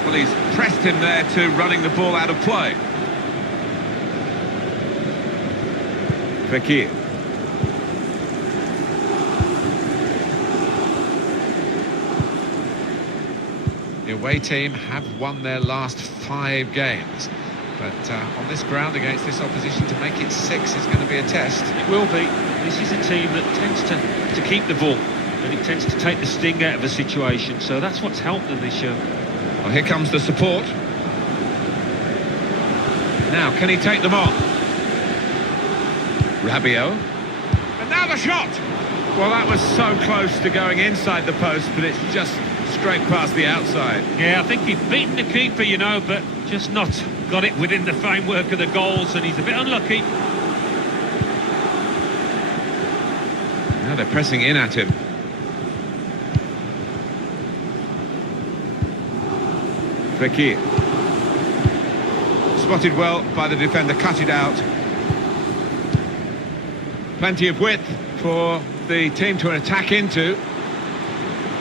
Well, he's pressed him there to running the ball out of play. Fekir. The away team have won their last 5 games, but on this ground against this opposition to make it 6 is going to be a test. It will be. This is a team that tends to keep the ball, and it tends to take the sting out of a situation, so that's what's helped them this year. Well, here comes the support. Now, can he take them on? Rabiot. And now the shot! Well, that was so close to going inside the post, but it's just straight past the outside. Yeah, I think he's beaten the keeper, you know, but just not got it within the framework of the goals, and he's a bit unlucky. Now they're pressing in at him. Fekir. Spotted well by the defender, cut it out. Plenty of width for the team to attack into.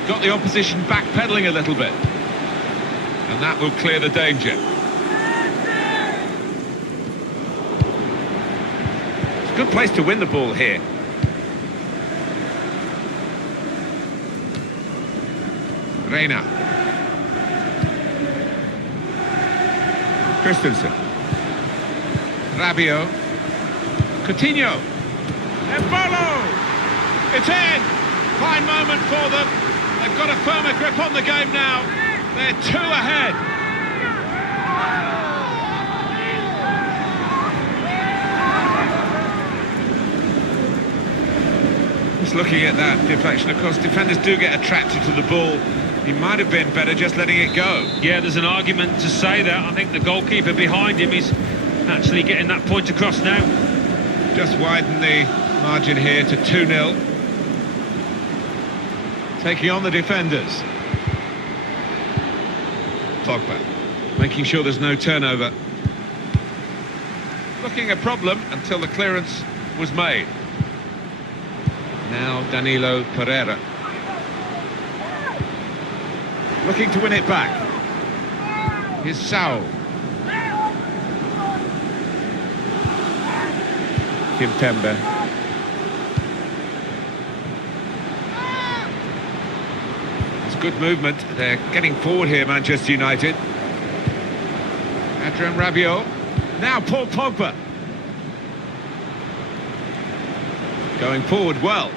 Got the opposition backpedaling a little bit. And that will clear the danger. It's a good place to win the ball here. Reina. Christensen. Rabiot. Coutinho. Embolo! It's in! Fine moment for them. They've got a firmer grip on the game now. They're 2 ahead. Just looking at that deflection, of course, defenders do get attracted to the ball. He might have been better just letting it go. Yeah, there's an argument to say that. I think the goalkeeper behind him is actually getting that point across now. Just widen the margin here to 2-0. Taking on the defenders. Pogba, making sure there's no turnover. Looking a problem until the clearance was made. Now Danilo Pereira. Looking to win it back. Here's Saul. Kimpembe. It's good movement. They're getting forward here, Manchester United. Adrien Rabiot. Now Paul Pogba. Going forward well.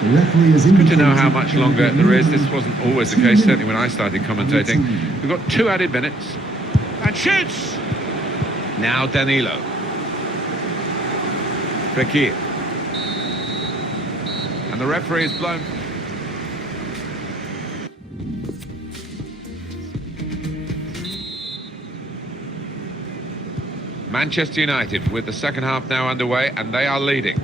The referee has Good to know how much longer there is. This wasn't always the case, certainly when I started commentating. We've got 2 added minutes. And shoots! Now Danilo. Fekir. And the referee is blown. Manchester United with the second half now underway, and they are leading.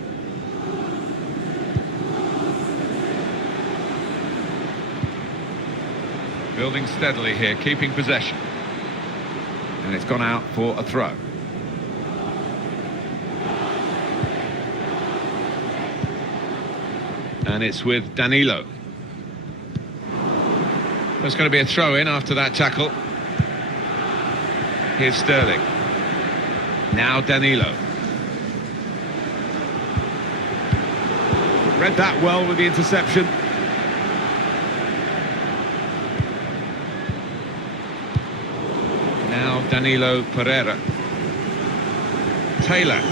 Building steadily here, keeping possession. And it's gone out for a throw. And it's with Danilo. There's going to be a throw-in after that tackle. Here's Sterling. Now Danilo. Read that well with the interception. Now Danilo Pereira. Taylor.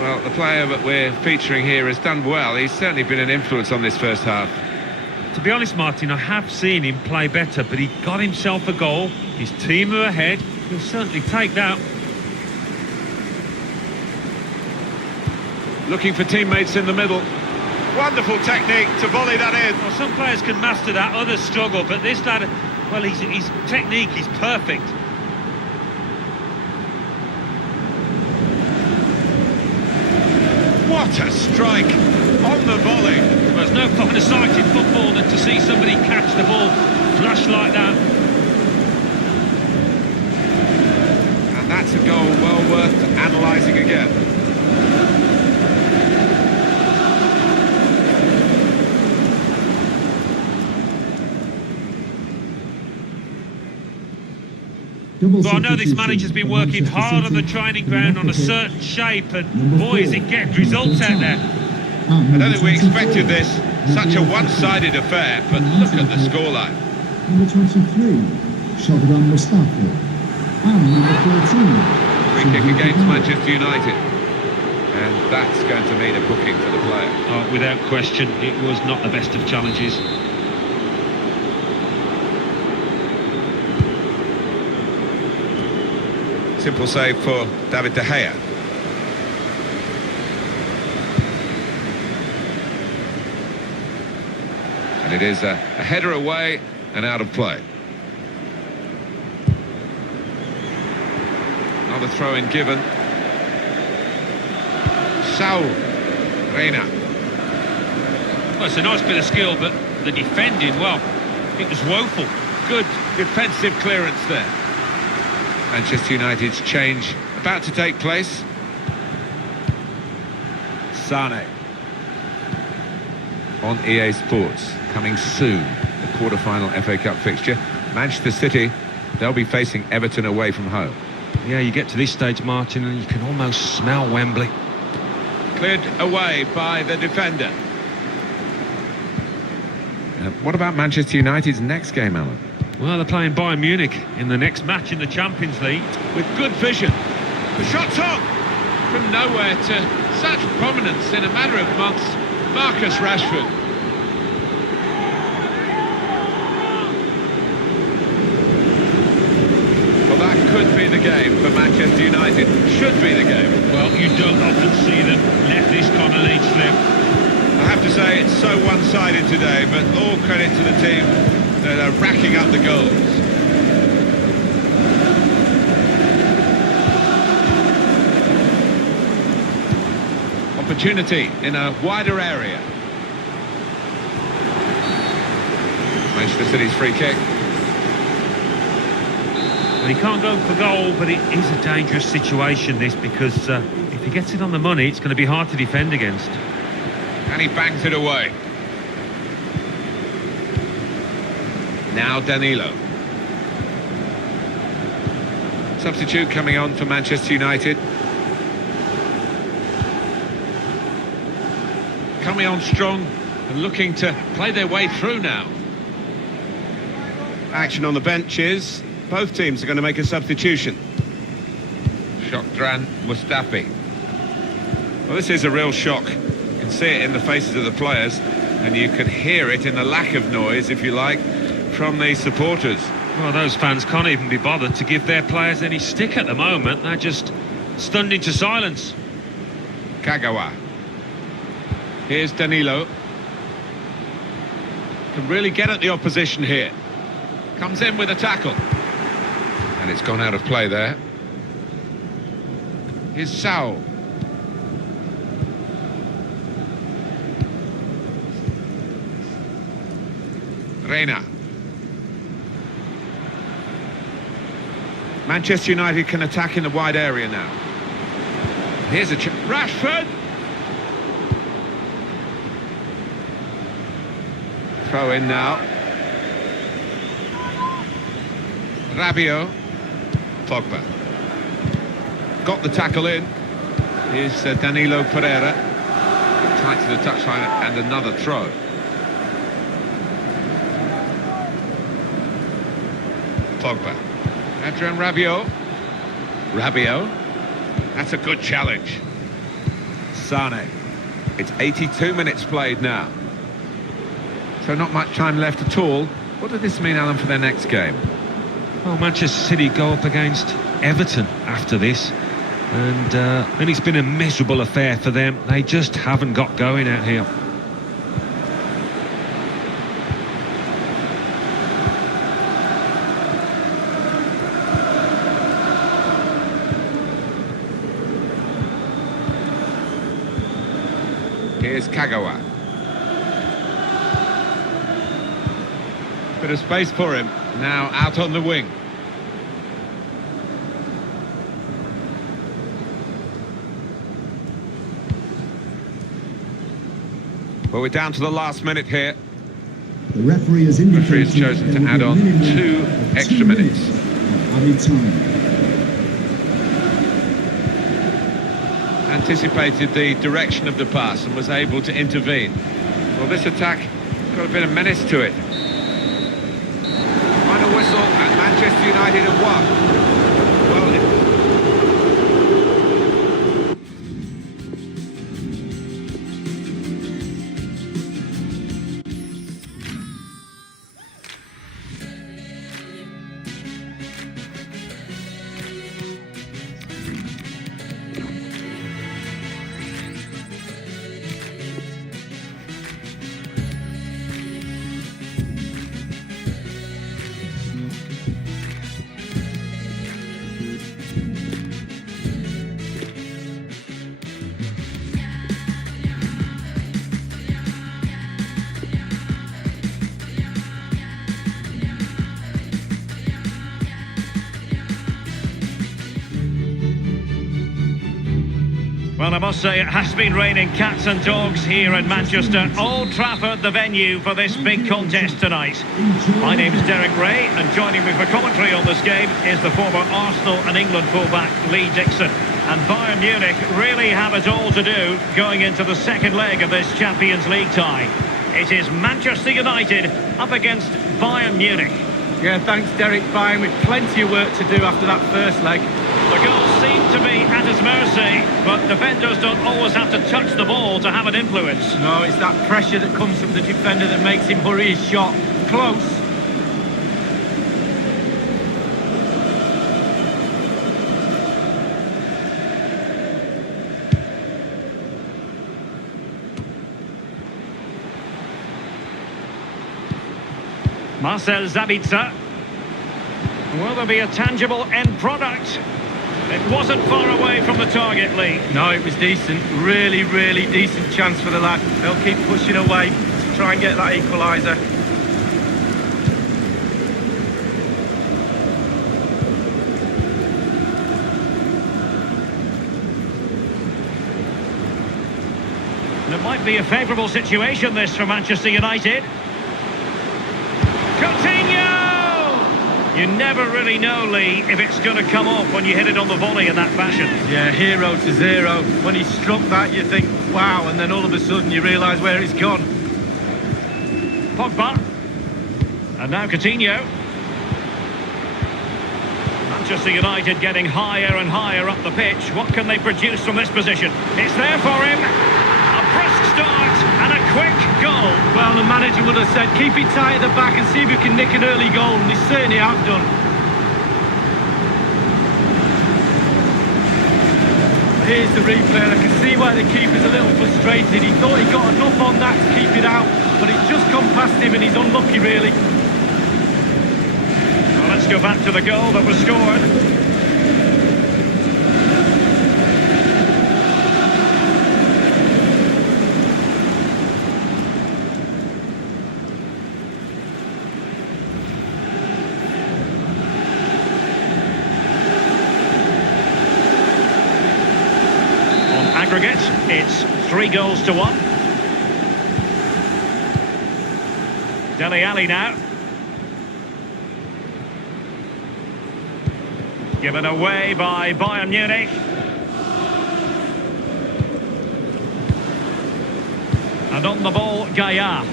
Well, the player that we're featuring here has done well. He's certainly been an influence on this first half. To be honest, Martin, I have seen him play better, but he got himself a goal. His team are ahead. He'll certainly take that. Looking for teammates in the middle. Wonderful technique to volley that in. Well, some players can master that, others struggle, but this lad, well, his technique is perfect. What a strike on the volley. There's no finer sight in football than to see somebody catch the ball flush like that. And that's a goal well worth analysing again. Well, I know this manager's been working hard on the training ground on a certain shape, and boy, is it getting results out there. I don't think we expected this, such a one-sided affair, but look at the scoreline. Number 23, Shadran Mustafi. And number 13, Free kick against Manchester United. And that's going to mean a booking for the player. Oh, without question, it was not the best of challenges. Simple save for David De Gea. And it is a header away and out of play. Another throw-in given. Saul Reina. Well, it's a nice bit of skill, but the defending, well, it was woeful. Good defensive clearance there. Manchester United's change about to take place. Sane. On EA Sports, coming soon, the quarter-final FA Cup fixture. Manchester City, they'll be facing Everton away from home. Yeah, you get to this stage, Martin, and you can almost smell Wembley. Cleared away by the defender. What about Manchester United's next game, Alan? Well, they're playing Bayern Munich in the next match in the Champions League. With good vision. The shot's on! From nowhere to such prominence in a matter of months, Marcus Rashford. Well, that could be the game for Manchester United. Should be the game. Well, you don't often see them let this kind of lead slip. I have to say, it's so one-sided today, but all credit to the team that are racking up the goals. Opportunity in a wider area. Manchester City's free kick. Well, he can't go for goal, but it is a dangerous situation, this, because if he gets it on the money, it's going to be hard to defend against. And he bangs it away. Now Danilo. Substitute coming on for Manchester United. Coming on strong and looking to play their way through now. Action on the benches. Both teams are going to make a substitution. Shadran Mustafi. Well, this is a real shock. You can see it in the faces of the players, and you can hear it in the lack of noise, if you like, from the supporters. Well, those fans can't even be bothered to give their players any stick at the moment. They're just stunned into silence. Kagawa. Here's Danilo. Can really get at the opposition here. Comes in with a tackle. And it's gone out of play there. Here's Saul. Reina. Manchester United can attack in the wide area now. Here's a Rashford! Throw in now. Rabiot. Pogba. Got the tackle in. Here's Danilo Pereira. Tight to the touchline and another throw. Pogba. Adrien Rabiot. Rabiot. That's a good challenge. Sane. It's 82 minutes played now. So not much time left at all. What does this mean, Alan, for their next game? Well, Manchester City go up against Everton after this. And it's been a miserable affair for them. They just haven't got going out here. Here's Kagawa. Bit of space for him. Now out on the wing. Well, we're down to the last minute here. The referee has The indicated referee has chosen there to will add be a on minimum 2 of extra 2 minutes. of added time. Anticipated the direction of the pass and was able to intervene. Well, this attack got a bit of menace to it. Final whistle and Manchester United have won. Well, Well, I must say it has been raining cats and dogs here in Manchester. Old Trafford, the venue for this big contest tonight. My name is Derek Ray, and joining me for commentary on this game is the former Arsenal and England fullback Lee Dixon. And Bayern Munich really have it all to do going into the second leg of this Champions League tie. It is Manchester United up against Bayern Munich. Yeah, thanks, Derek. Bayern with plenty of work to do after that first leg. The goals seem to be at his mercy, but defenders don't always have to touch the ball to have an influence. No, it's that pressure that comes from the defender that makes him hurry his shot. Close. Marcel Sabitzer. Will there be a tangible end product? It wasn't far away from the target, Lee. No, it was decent. Really, really decent chance for the lad. They'll keep pushing away to try and get that equaliser. And it might be a favourable situation, this, for Manchester United. Coutinho! You never really know, Lee, if it's going to come off when you hit it on the volley in that fashion. Yeah, 0-0. When he struck that, you think, wow, and then all of a sudden you realise where it's gone. Pogba. And now Coutinho. Manchester United getting higher and higher up the pitch. What can they produce from this position? It's there for him. A brisk start and a quick goal. Well, the manager would have said, keep it tight at the back and see if you can nick an early goal, and they certainly have done. Here's the replay, and I can see why the keeper's a little frustrated. He thought he got enough on that to keep it out, but it's just gone past him and he's unlucky, really. Well, let's go back to the goal that was scored. Aggregate, it's 3-1. Dele Alli now. Given away by Bayern Munich. And on the ball, Gaia.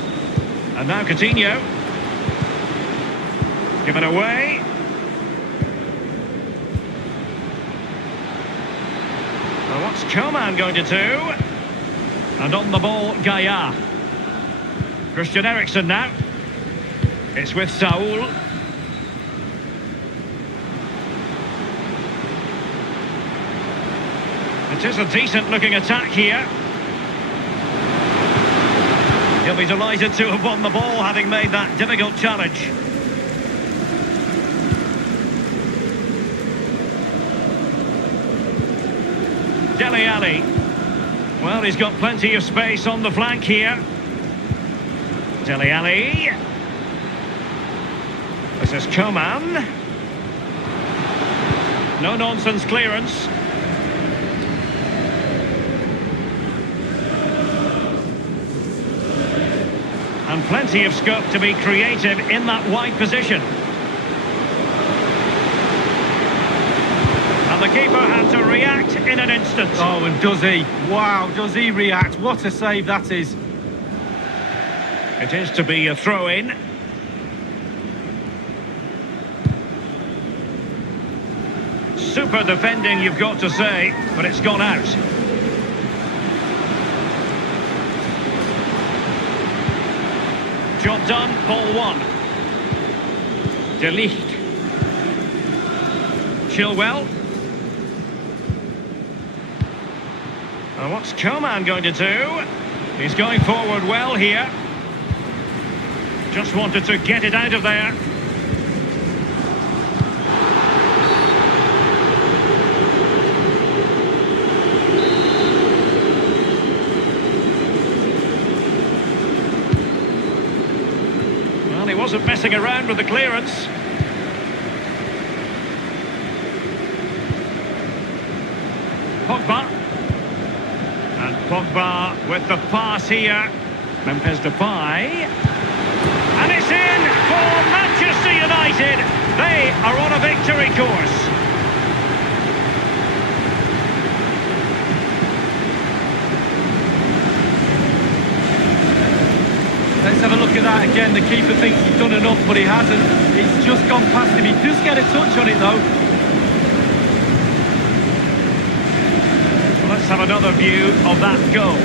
And now Coutinho. Given away. Well, what's Coman going to do? And on the ball, Gaia. Christian Eriksen now. It's with Saul. It is a decent-looking attack here. He'll be delighted to have won the ball, having made that difficult challenge. Dele Alli. Well, he's got plenty of space on the flank here. Dele Alli. This is Coman. No-nonsense clearance. And plenty of scope to be creative in that wide position. And the keeper had to react in an instant. Oh, and does he? Wow, does he react? What a save that is. It is to be a throw-in. Super defending, you've got to say, but it's gone out. Job done, ball one. De Ligt. Chilwell. And what's Coman going to do? He's going forward well here. Just wanted to get it out of there. Well, he wasn't messing around with the clearance. Pogba. And Pogba with the pass here. Memphis Depay. And it's in for Manchester United. They are on a victory course. Let's have a look at that again. The keeper thinks he's done enough, but he hasn't. He's just gone past him. He does get a touch on it, though. Well, let's have another view of that goal.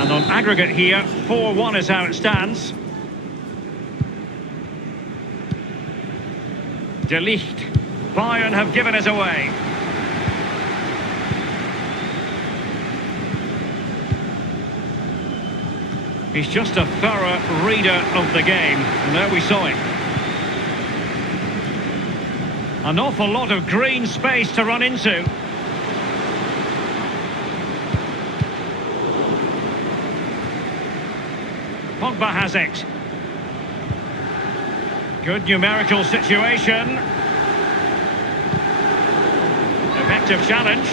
And on aggregate here, 4-1 is how it stands. De Ligt. Bayern have given us away. He's just a thorough reader of the game, and there we saw it. An awful lot of green space to run into. Pogba has it. Good numerical situation. Effective challenge.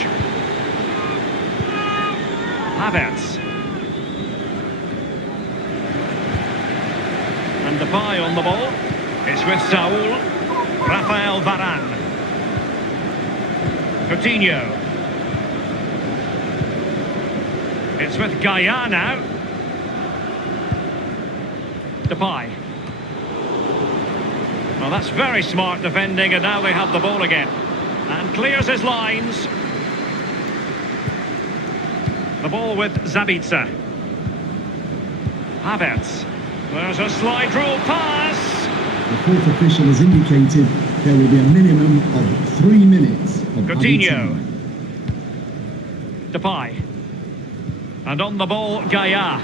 Havertz. And Depay on the ball. It's with Saul. Rafael Varane. Coutinho. It's with Gaia now. Depay. Well, that's very smart defending, and now they have the ball again. And clears his lines. The ball with Zabitzer. Havertz. There's a slide rule pass. The fourth official has indicated there will be a minimum of 3 minutes of Coutinho. added time. Depay. And on the ball, Gaia.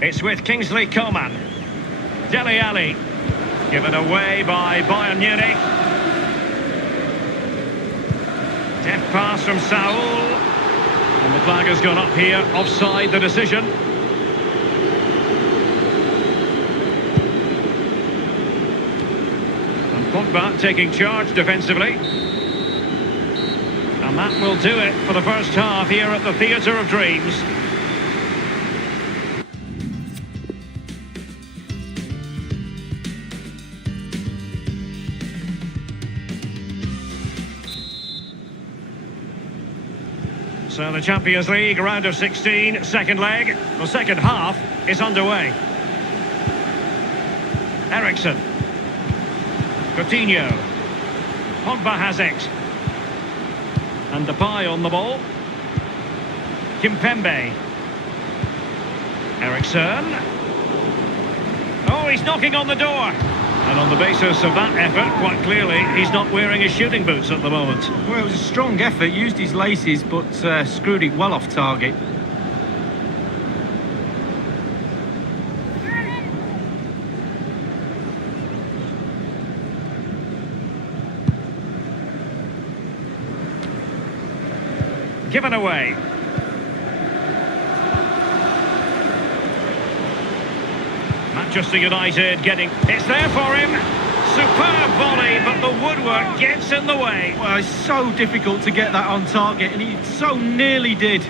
It's with Kingsley Coman. Dele Alli. Given away by Bayern Munich. Deft pass from Saul. And the flag has gone up here, offside the decision. And Pogba taking charge defensively. And that will do it for the first half here at the Theatre of Dreams. So the Champions League round of 16, second leg. The second half is underway. Eriksen. Coutinho. Pogba has it. And Depay on the ball. Kimpembe. Eriksen. Oh, he's knocking on the door. And on the basis of that effort, quite clearly, he's not wearing his shooting boots at the moment. Well, it was a strong effort, used his laces, but screwed it well off target. Given away. Manchester United getting... It's there for him. Superb volley, but the woodwork gets in the way. Well, it's so difficult to get that on target, and he so nearly did.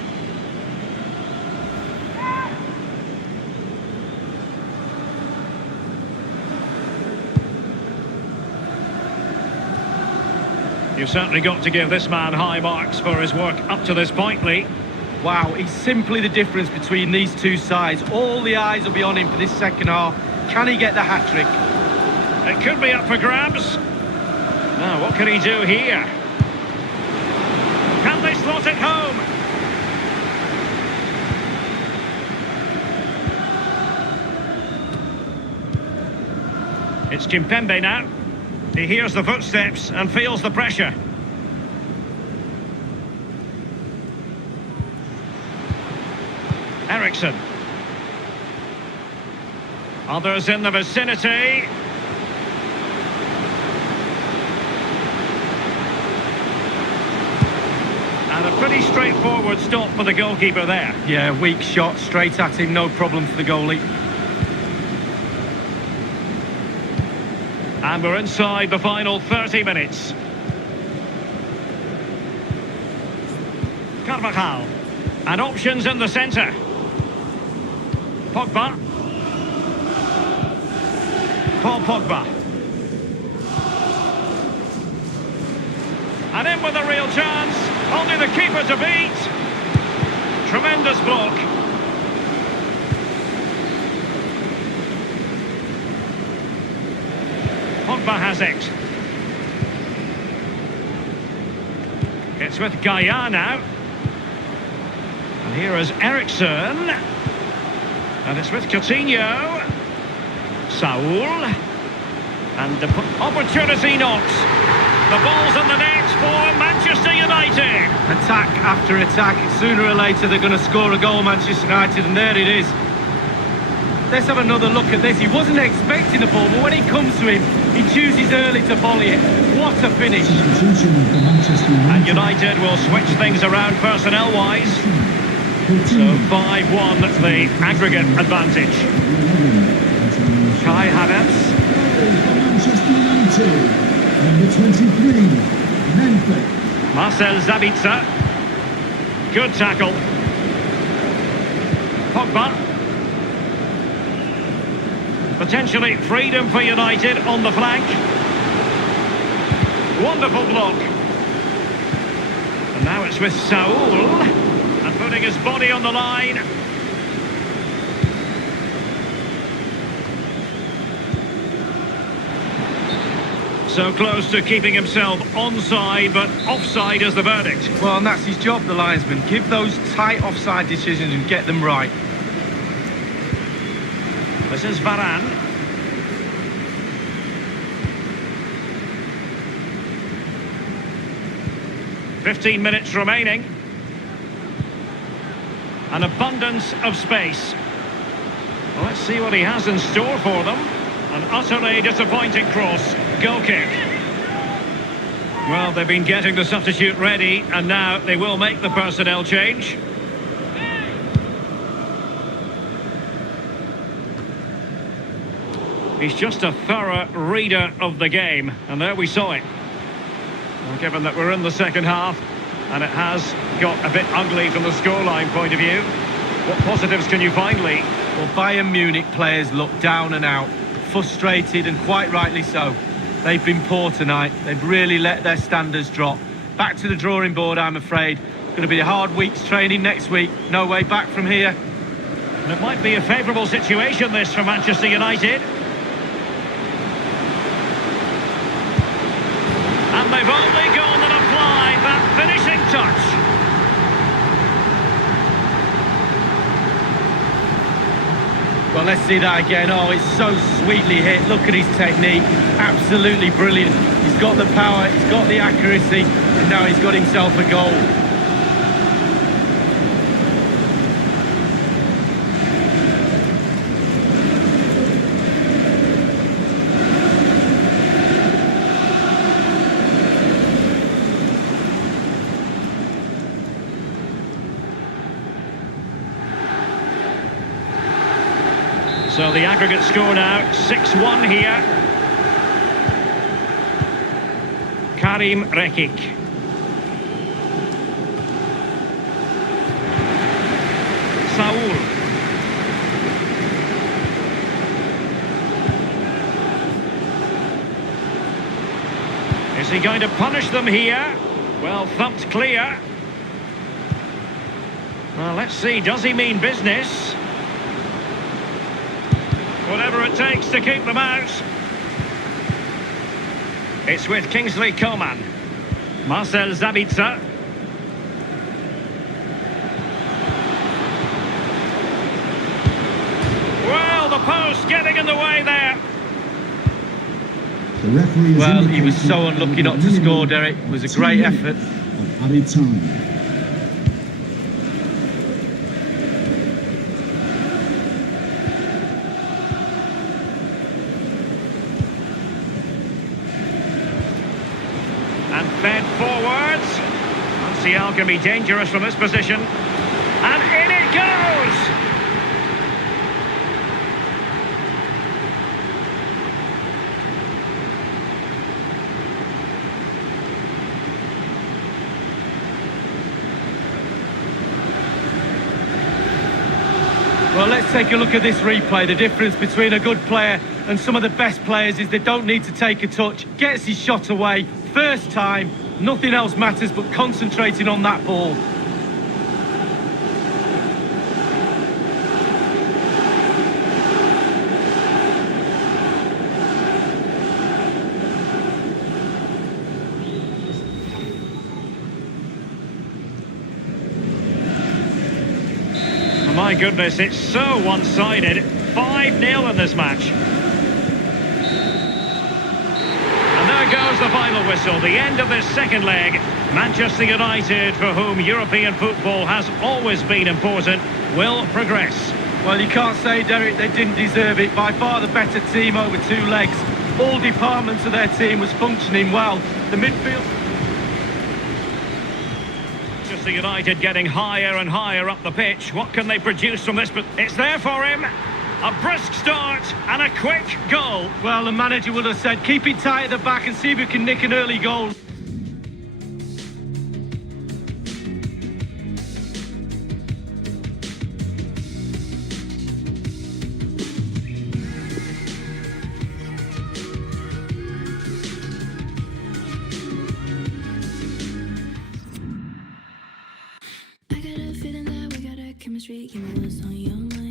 You've certainly got to give this man high marks for his work up to this point, Lee. Wow, it's simply the difference between these two sides. All the eyes will be on him for this second half. Can he get the hat-trick? It could be up for grabs. Now, what can he do here? Can they slot it home? It's Kimpembe now. He hears the footsteps and feels the pressure. Eriksen. Others in the vicinity. And a pretty straightforward stop for the goalkeeper there. Yeah, weak shot, straight at him, no problem for the goalie. And we're inside the final 30 minutes. Carvajal. And options in the centre. Pogba. Paul Pogba. And in with a real chance. Only the keeper to beat. Tremendous block. Pogba has it. It's with Gaia now. And here is Eriksen. And it's with Coutinho. Saul. And the opportunity knocks. The ball's in the net for Manchester United. Attack after attack. Sooner or later they're going to score a goal, Manchester United, and there it is. Let's have another look at this. He wasn't expecting the ball, but when it comes to him, he chooses early to volley it. What a finish. And United will switch things around personnel-wise. So 5-1, the aggregate advantage. Kai Havertz. Manchester United, number 23, Memphis. Marcel Sabitzer. Good tackle. Pogba. Potentially freedom for United on the flank. Wonderful block. And now it's with Saul. And putting his body on the line. So close to keeping himself onside, but offside is the verdict. Well, and that's his job, the linesman. Give those tight offside decisions and get them right. This is Varane. "15 minutes remaining. An abundance of space. Well, let's see what he has in store for them. An utterly disappointing cross. Goal kick. Well, they've been getting the substitute ready, and now they will make the personnel change. He's just a thorough reader of the game, and there we saw it. Well, given that we're in the second half, And it has got a bit ugly from the scoreline point of view. What positives can you find, Lee? Well, Bayern Munich players look down and out, frustrated, and quite rightly so. They've been poor tonight. They've really let their standards drop. Back to the drawing board, I'm afraid. Going to be a hard week's training next week. No way back from here. And it might be a favourable situation, this, for Manchester United. And they've only gone and applied that finishing touch. Well, let's see that again. Oh, it's so sweetly hit. Look at his technique. Absolutely brilliant. He's got the power, he's got the accuracy, and now he's got himself a goal. So the aggregate score now, 6-1 here. Karim Rekik. Saul. Is he going to punish them here? Well, thumped clear. Well, let's see, does he mean business? Whatever it takes to keep them out. It's with Kingsley Coman. Marcel Sabitzer. Well, the post getting in the way there. The referee Well, he was so unlucky not to score, Derek. It was a great effort. Of added time. And fed forwards. Martial can be dangerous from this position. And in it goes! Well, let's take a look at this replay. The difference between a good player and some of the best players is they don't need to take a touch. Gets his shot away, first time, nothing else matters but concentrating on that ball. My goodness, it's so one-sided. 5-0 in this match. And there goes the final whistle, the end of this second leg. Manchester United, for whom European football has always been important, will progress. Well, you can't say, Derek, they didn't deserve it. By far the better team over 2 legs. All departments of their team was functioning well. The midfield... Manchester United getting higher and higher up the pitch. What can they produce from this? But it's there for him. A brisk start and a quick goal. Well, the manager would have said, keep it tight at the back and see if we can nick an early goal. I got a feeling that we got a chemistry. You know what's on your mind.